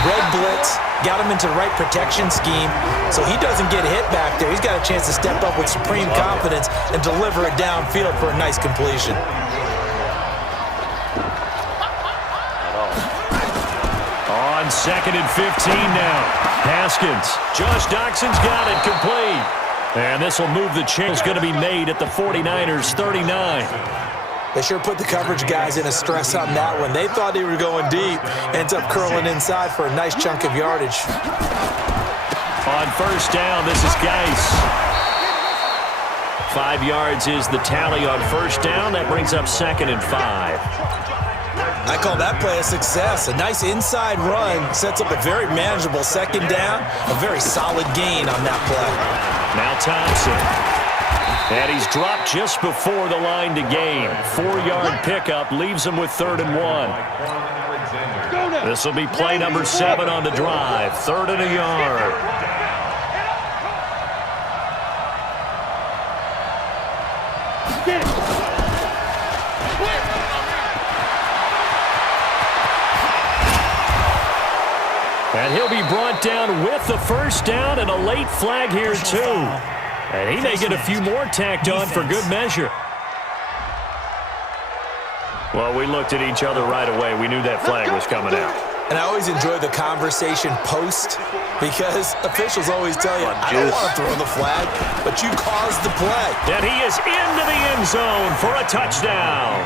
Red blitz, got him into the right protection scheme, so he doesn't get hit back there. He's got a chance to step up with supreme confidence and deliver it downfield for a nice completion. On 2nd and 15 now. Haskins. Josh Doxson's got it complete. And this will move the chain. It's going to be made at the 49ers 39. They sure put the coverage guys in a stress on that one. They thought they were going deep. Ends up curling inside for a nice chunk of yardage. On first down, this is Geis. 5 yards is the tally on first down. That brings up 2nd and 5. I call that play a success. A nice inside run sets up a very manageable second down. A very solid gain on that play. Now Thompson. And he's dropped just before the line to gain. 4-yard pickup leaves him with 3rd and 1. This will be play number 7 on the drive. 3rd and a yard. And he'll be brought down with the first down and a late flag here too. And he may get a few more tacked on for good measure. Well, we looked at each other right away. We knew that flag was coming out. And I always enjoy the conversation post because officials always tell you, I don't want to throw the flag, but you caused the play. And he is into the end zone for a touchdown.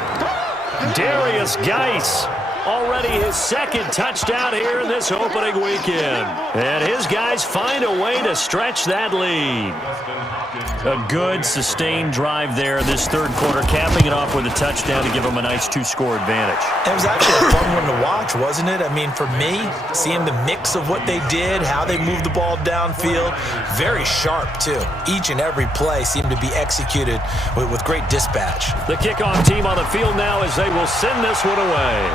Darius Geis. Already his 2nd touchdown here in this opening weekend. And his guys find a way to stretch that lead. A good, sustained drive there in this third quarter, capping it off with a touchdown to give them a nice 2-score advantage. It was actually a fun one to watch, wasn't it? I mean, for me, seeing the mix of what they did, how they moved the ball downfield, very sharp, too. Each and every play seemed to be executed with great dispatch. The kickoff team on the field now as they will send this one away.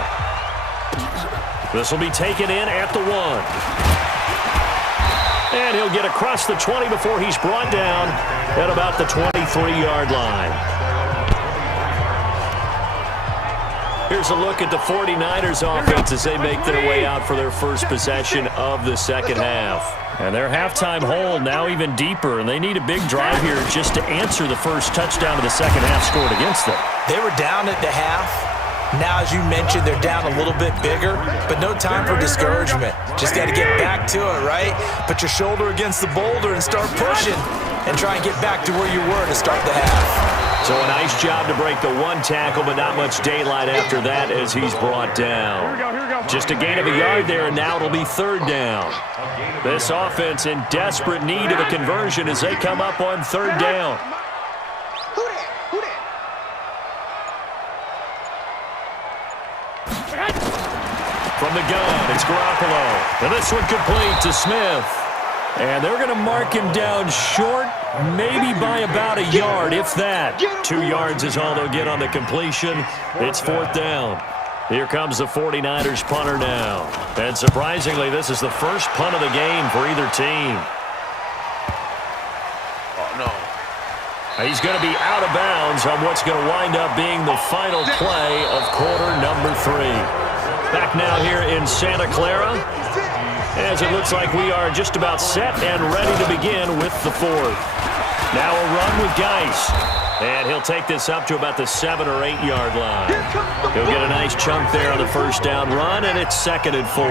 This will be taken in at the 1. And he'll get across the 20 before he's brought down at about the 23-yard line. Here's a look at the 49ers offense as they make their way out for their first possession of the second half. And their halftime hold now even deeper, and they need a big drive here just to answer the first touchdown of the second half scored against them. They were down at the half. Now, as you mentioned, they're down a little bit bigger, but no time for discouragement. Just got to get back to it, right? Put your shoulder against the boulder and start pushing and try and get back to where you were to start the half. So a nice job to break the 1 tackle, but not much daylight after that as he's brought down. Just a gain of a yard there, and now it'll be 3rd down. This offense in desperate need of a conversion as they come up on 3rd down. From the gun, it's Garoppolo. And this one complete to Smith. And they're going to mark him down short, maybe by about a yard, if that. 2 yards is all they'll get on the completion. It's 4th down. Here comes the 49ers punter now. And surprisingly, this is the first punt of the game for either team. Oh, no. He's going to be out of bounds on what's going to wind up being the final play of quarter number 3. Back now here in Santa Clara, as it looks like we are just about set and ready to begin with the 4th. Now a run with Geis. And he'll take this up to about the 7 or 8 yard line. He'll get a nice chunk there on the first down run, and it's 2nd and 4.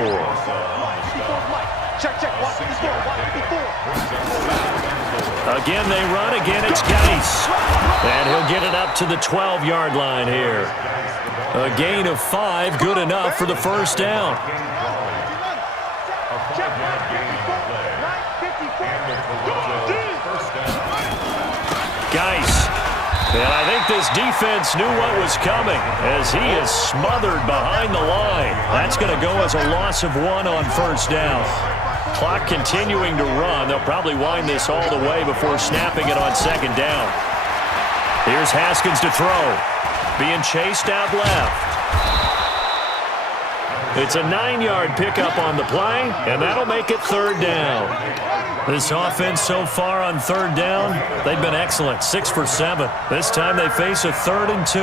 Again, they run. Again, it's Geis. And he'll get it up to the 12-yard line here. A gain of 5, good enough for the first down. Geis. And I think this defense knew what was coming as he is smothered behind the line. That's going to go as a loss of 1 on first down. Clock continuing to run. They'll probably wind this all the way before snapping it on second down. Here's Haskins to throw. Being chased out left. It's a 9-yard pickup on the play, and that'll make it third down. This offense so far on third down, they've been excellent, 6 for 7. This time they face a 3rd and 2.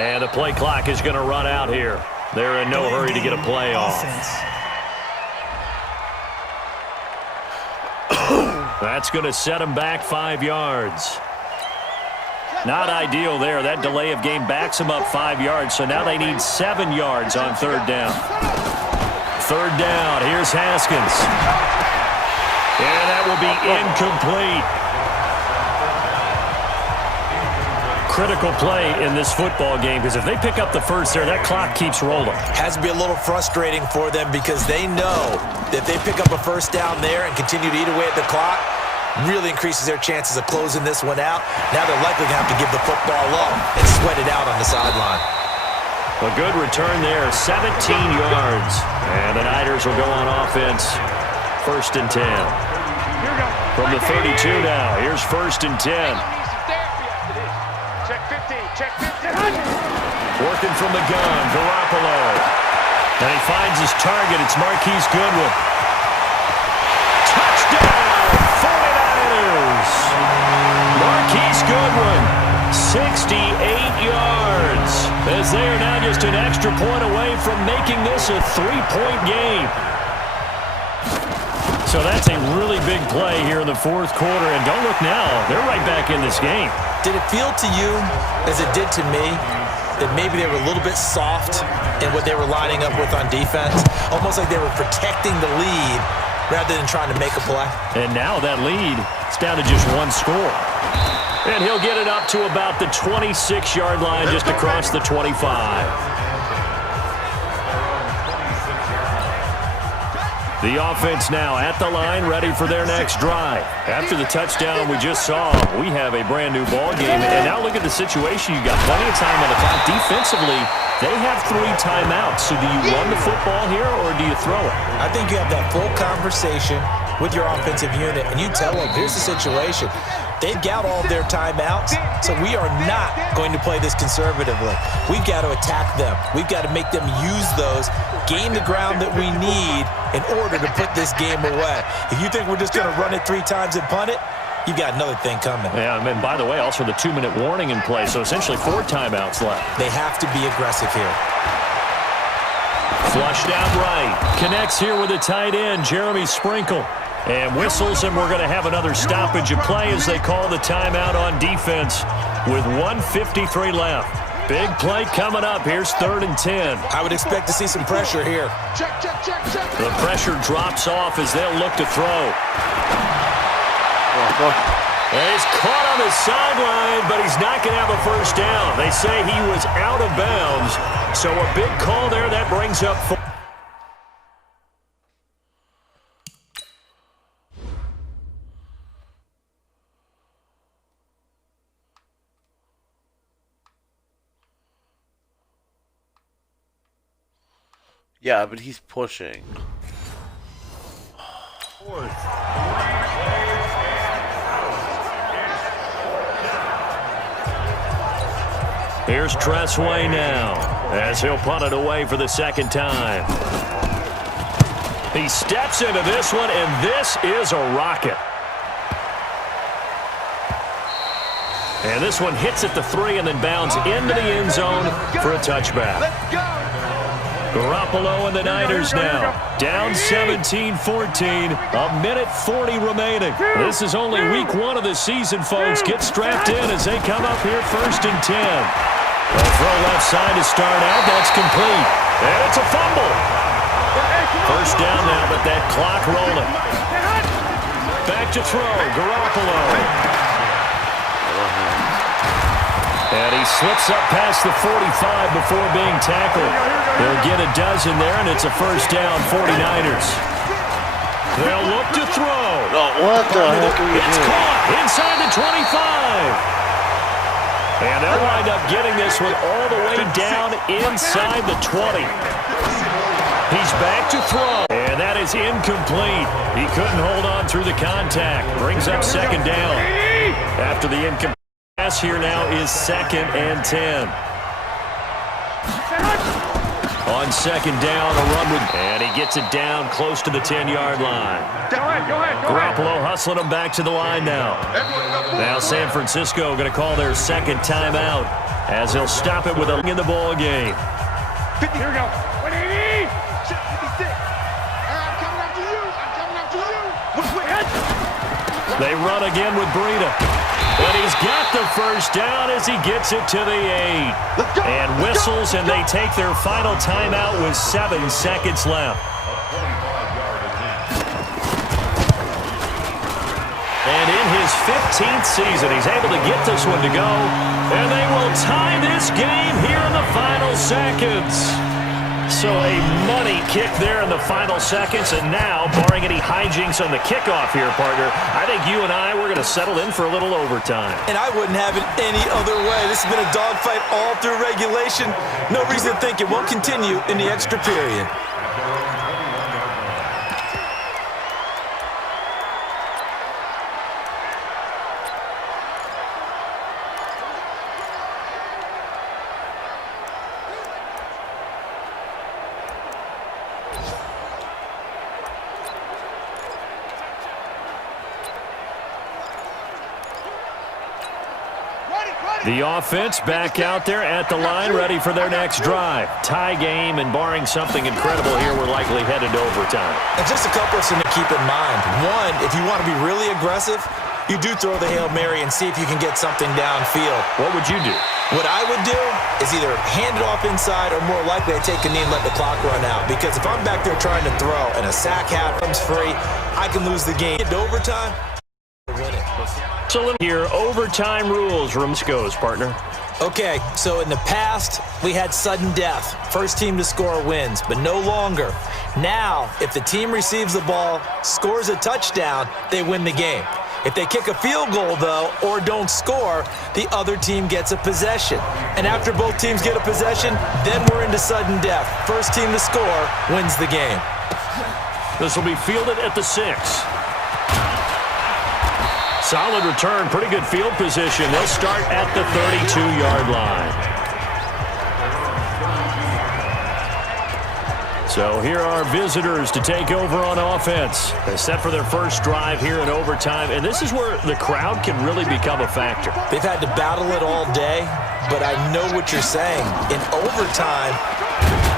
And the play clock is going to run out here. They're in no hurry to get a play off. That's going to set them back 5 yards. Not ideal there. That delay of game backs them up 5 yards, so now they need 7 yards on third down. Third down. Here's Haskins. And that will be incomplete. Critical play in this football game because if they pick up the first there, that clock keeps rolling. Has to be a little frustrating for them because they know that if they pick up a first down there and continue to eat away at the clock, really increases their chances of closing this one out. Now they're likely going to have to give the football up and sweat it out on the sideline. A good return there, 17 yards. And the Niners will go on offense, 1st and 10. From the 32 now, here's 1st and 10. Working from the gun, Garoppolo. And he finds his target. It's Marquise Goodwin. Touchdown, 49ers. Marquise Goodwin, 68 yards. As they are now just an extra point away from making this a 3-point game. So that's a really big play here in the 4th quarter. And don't look now, they're right back in this game. Did it feel to you, as it did to me, that maybe they were a little bit soft in what they were lining up with on defense? Almost like they were protecting the lead rather than trying to make a play. And now that lead is down to just 1 score. And he'll get it up to about the 26-yard line, just across the 25. The offense now at the line, ready for their next drive. After the touchdown we just saw, we have a brand-new ball game. And now look at the situation. You got plenty of time on the clock. Defensively, they have 3 timeouts. So do you run the football here or do you throw it? I think you have that full conversation with your offensive unit, and you tell them, here's the situation. They've got all their timeouts, so we are not going to play this conservatively. We've got to attack them. We've got to make them use those, gain the ground that we need in order to put this game away. If you think we're just going to run it 3 times and punt it, you've got another thing coming. Yeah, and by the way, also the 2-minute warning in play, so essentially 4 timeouts left. They have to be aggressive here. Flushed out right. Connects here with a tight end, Jeremy Sprinkle. And whistles, and we're going to have another stoppage of play as they call the timeout on defense with 1:53 left. Big play coming up. Here's 3rd and 10. I would expect to see some pressure here. The pressure drops off as they'll look to throw. And he's caught on the sideline, but he's not going to have a first down. They say he was out of bounds. So a big call there. That brings up 4. Yeah, but he's pushing. Here's Tressway now as he'll punt it away for the 2nd time. He steps into this one, and this is a rocket. And this one hits at the 3 and then bounds into the end zone for a touchback. Garoppolo and the Niners now. Down 17-14. A minute 40 remaining. This is only week 1 of the season, folks. Get strapped in as they come up here 1st and 10. A throw left side to start out. That's complete. And it's a fumble. First down now, but that clock rolling. Back to throw. Garoppolo. And he slips up past the 45 before being tackled. He'll get a dozen there, and it's a first down, 49ers. They'll look to throw. What the heck are you It's doing? caught inside the 25. And they'll wind up getting this one all the way down inside the 20. He's back to throw. And that is incomplete. He couldn't hold on through the contact. Brings up second down. After the incomplete pass here now is 2nd and 10. On second down, a run with, and he gets it down close to the 10-yard line. Go ahead. Garoppolo hustling him back to the line now. Now San Francisco going to call their second timeout as he'll stop it with a in the ball game. 50, here we go. 180. 56. I'm coming after you. They run again with Breida. And he's got the first down as he gets it to the 8. And whistles, and they take their final timeout with 7 seconds left. And in his 15th season, he's able to get this one to go. And they will tie this game here in the final seconds. So a money kick there in the final seconds, and now, barring any hijinks on the kickoff here, partner, I think you and I, we're going to settle in for a little overtime. And I wouldn't have it any other way. This has been a dogfight all through regulation. No reason to think it won't continue in the extra period. The offense back out there at the line, ready for their next drive. Tie game, and barring something incredible here, we're likely headed to overtime. And just a couple of things to keep in mind. One, if you want to be really aggressive, you do throw the Hail Mary and see if you can get something downfield. What would you do? What I would do is either hand it off inside or more likely I take a knee and let the clock run out. Because if I'm back there trying to throw and a sack happens free, I can lose the game. Get to overtime, win it. So here, overtime rules. Rooms goes, partner. Okay, so in the past, we had sudden death. First team to score wins, but no longer. Now, if the team receives the ball, scores a touchdown, they win the game. If they kick a field goal, though, or don't score, the other team gets a possession. And after both teams get a possession, then we're into sudden death. First team to score wins the game. This will be fielded at the 6. Solid return, pretty good field position. They'll start at the 32-yard line. So here are visitors to take over on offense. They're set for their first drive here in overtime, and this is where the crowd can really become a factor. They've had to battle it all day, but I know what you're saying. In overtime,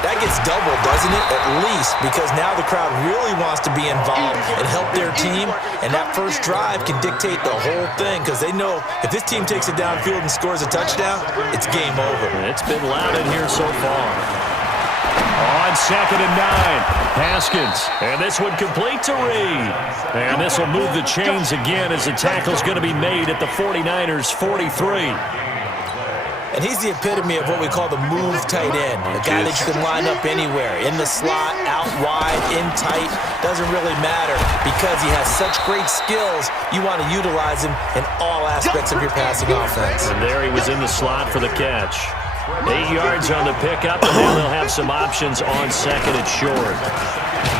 that gets doubled, doesn't it? At least, because now the crowd really wants to be involved and help their team, and that first drive can dictate the whole thing because they know if this team takes it downfield and scores a touchdown, it's game over. It's been loud in here so far. On 2nd and 9, Haskins, and this one complete to Reed. And this will move the chains again as the tackle's going to be made at the 49ers' 43. And he's the epitome of what we call the move tight end. A guy that you can line up anywhere, in the slot, out wide, in tight, doesn't really matter because he has such great skills. You want to utilize him in all aspects of your passing offense. And there he was in the slot for the catch. 8 yards on the pickup, and now they'll have some options on 2nd and short.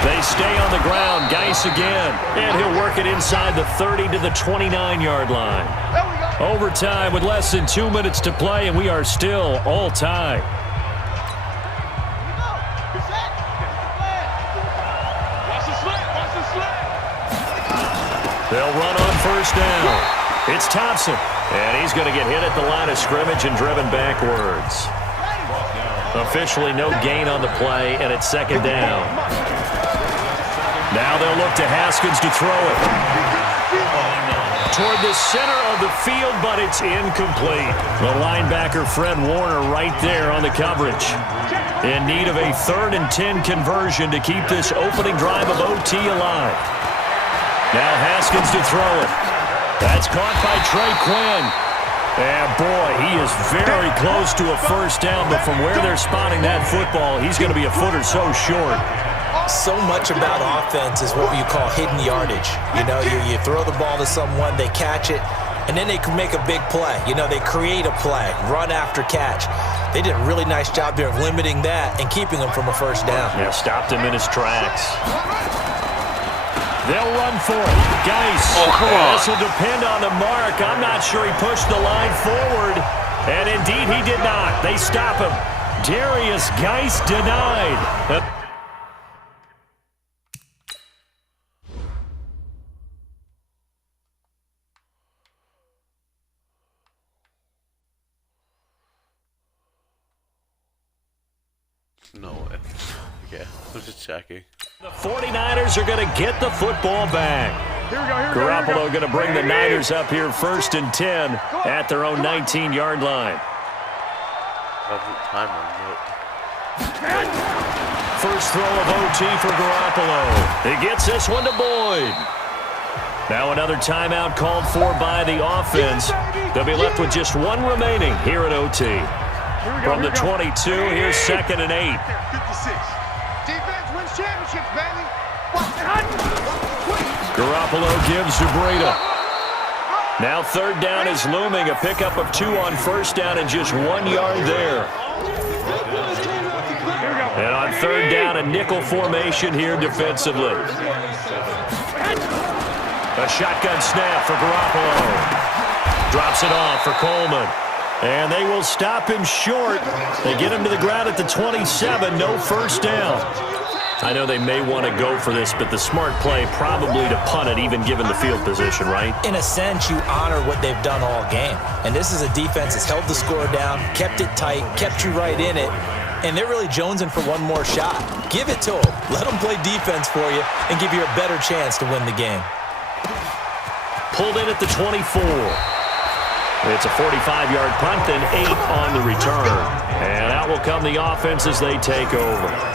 They stay on the ground. Geis again, and he'll work it inside the 30 to the 29-yard line. Overtime with less than 2 minutes to play, and we are still all tied. They'll run on first down. It's Thompson, and he's going to get hit at the line of scrimmage and driven backwards. Officially no gain on the play, and it's second down. Now they'll look to Haskins to throw it. Toward the center of the field, but it's incomplete. The linebacker, Fred Warner, right there on the coverage. In need of a 3rd and 10 conversion to keep this opening drive of OT alive. Now Haskins to throw it. That's caught by Trey Quinn. And boy, he is very close to a first down, but from where they're spotting that football, he's going to be a foot or so short. So much about offense is what you call hidden yardage. You know, you throw the ball to someone, they catch it, and then they can make a big play. You know, they create a play, run after catch. They did a really nice job there of limiting that and keeping him from a first down. Yeah, stopped him in his tracks. They'll run for it. Geis. Oh, come on. This will depend on the mark. I'm not sure he pushed the line forward. And indeed, he did not. They stop him. Darius Geis denied. No way. Okay, I'm just checking. The 49ers are going to get the football back. Garoppolo going to bring the Niners up here 1st and 10 at their own 19-yard line. First throw of OT for Garoppolo. He gets this one to Boyd. Now another timeout called for by the offense. They'll be left with just one remaining here at OT. From the 22, here's 2nd and 8. Defense wins championships, baby. Garoppolo gives to Breida. Now 3rd down is looming. A pickup of 2 on 1st down and just 1 yard there. And on 3rd down, a nickel formation here defensively. A shotgun snap for Garoppolo. Drops it off for Coleman. And they will stop him short. They get him to the ground at the 27. No first down. I know they may want to go for this, but the smart play probably to punt it, even given the field position, right? In a sense, you honor what they've done all game. And this is a defense that's held the score down, kept it tight, kept you right in it. And they're really jonesing for one more shot. Give it to them. Let them play defense for you and give you a better chance to win the game. Pulled in at the 24. It's a 45-yard punt, then 8 on the return. And out will come the offense as they take over.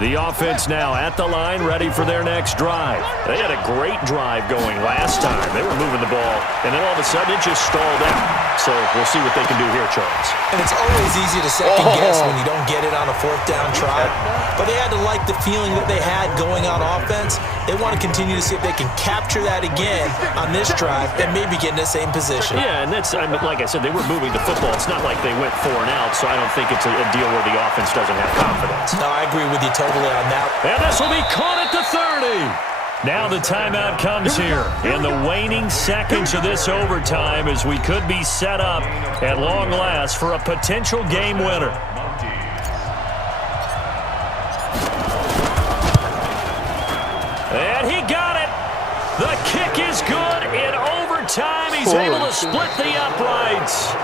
The offense now at the line, ready for their next drive. They had a great drive going last time. They were moving the ball, and then all of a sudden it just stalled out. So we'll see what they can do here, Charles. And it's always easy to second guess when you don't get it on a 4th down try. But they had to like the feeling that they had going on offense. They want to continue to see if they can capture that again on this drive and maybe get in the same position. Yeah, and that's, I mean, like I said, they were moving the football. It's not like they went 4 and out, so I don't think it's a deal where the offense doesn't have confidence. No, I agree with you totally on that. And this will be caught at the 30. Now the timeout comes here in the waning seconds of this overtime as we could be set up at long last for a potential game winner. And he got it. The kick is good in overtime. He's able to split the uprights.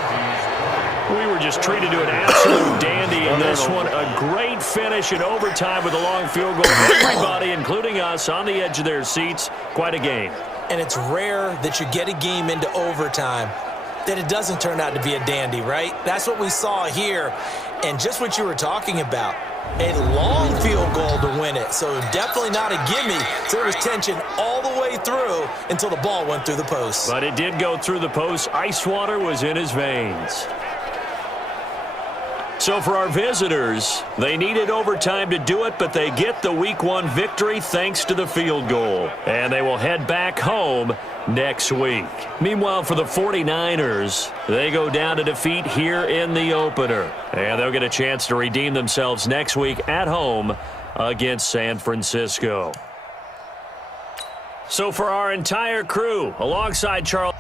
We were just treated to an absolute dandy in this one. A great finish in overtime with a long field goal. Everybody, including us, on the edge of their seats. Quite a game. And it's rare that you get a game into overtime that it doesn't turn out to be a dandy, right? That's what we saw here. And just what you were talking about, a long field goal to win it. So definitely not a gimme. So there was tension all the way through until the ball went through the post. But it did go through the post. Ice water was in his veins. So for our visitors, they needed overtime to do it, but they get the Week 1 victory thanks to the field goal. And they will head back home next week. Meanwhile, for the 49ers, they go down to defeat here in the opener. And they'll get a chance to redeem themselves next week at home against San Francisco. So for our entire crew, alongside Charles...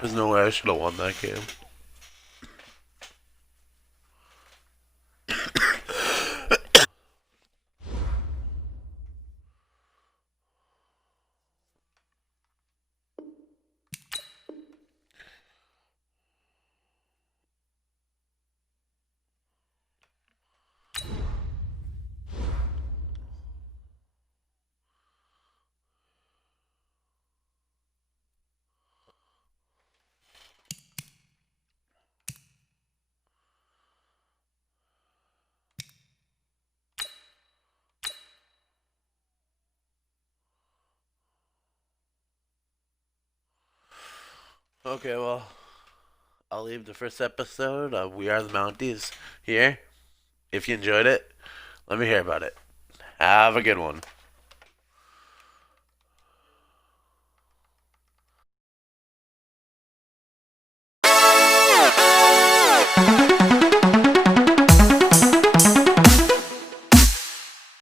There's no way I should have won that game. Okay, well, I'll leave the first episode of We Are the Mounties here. If you enjoyed it, let me hear about it. Have a good one.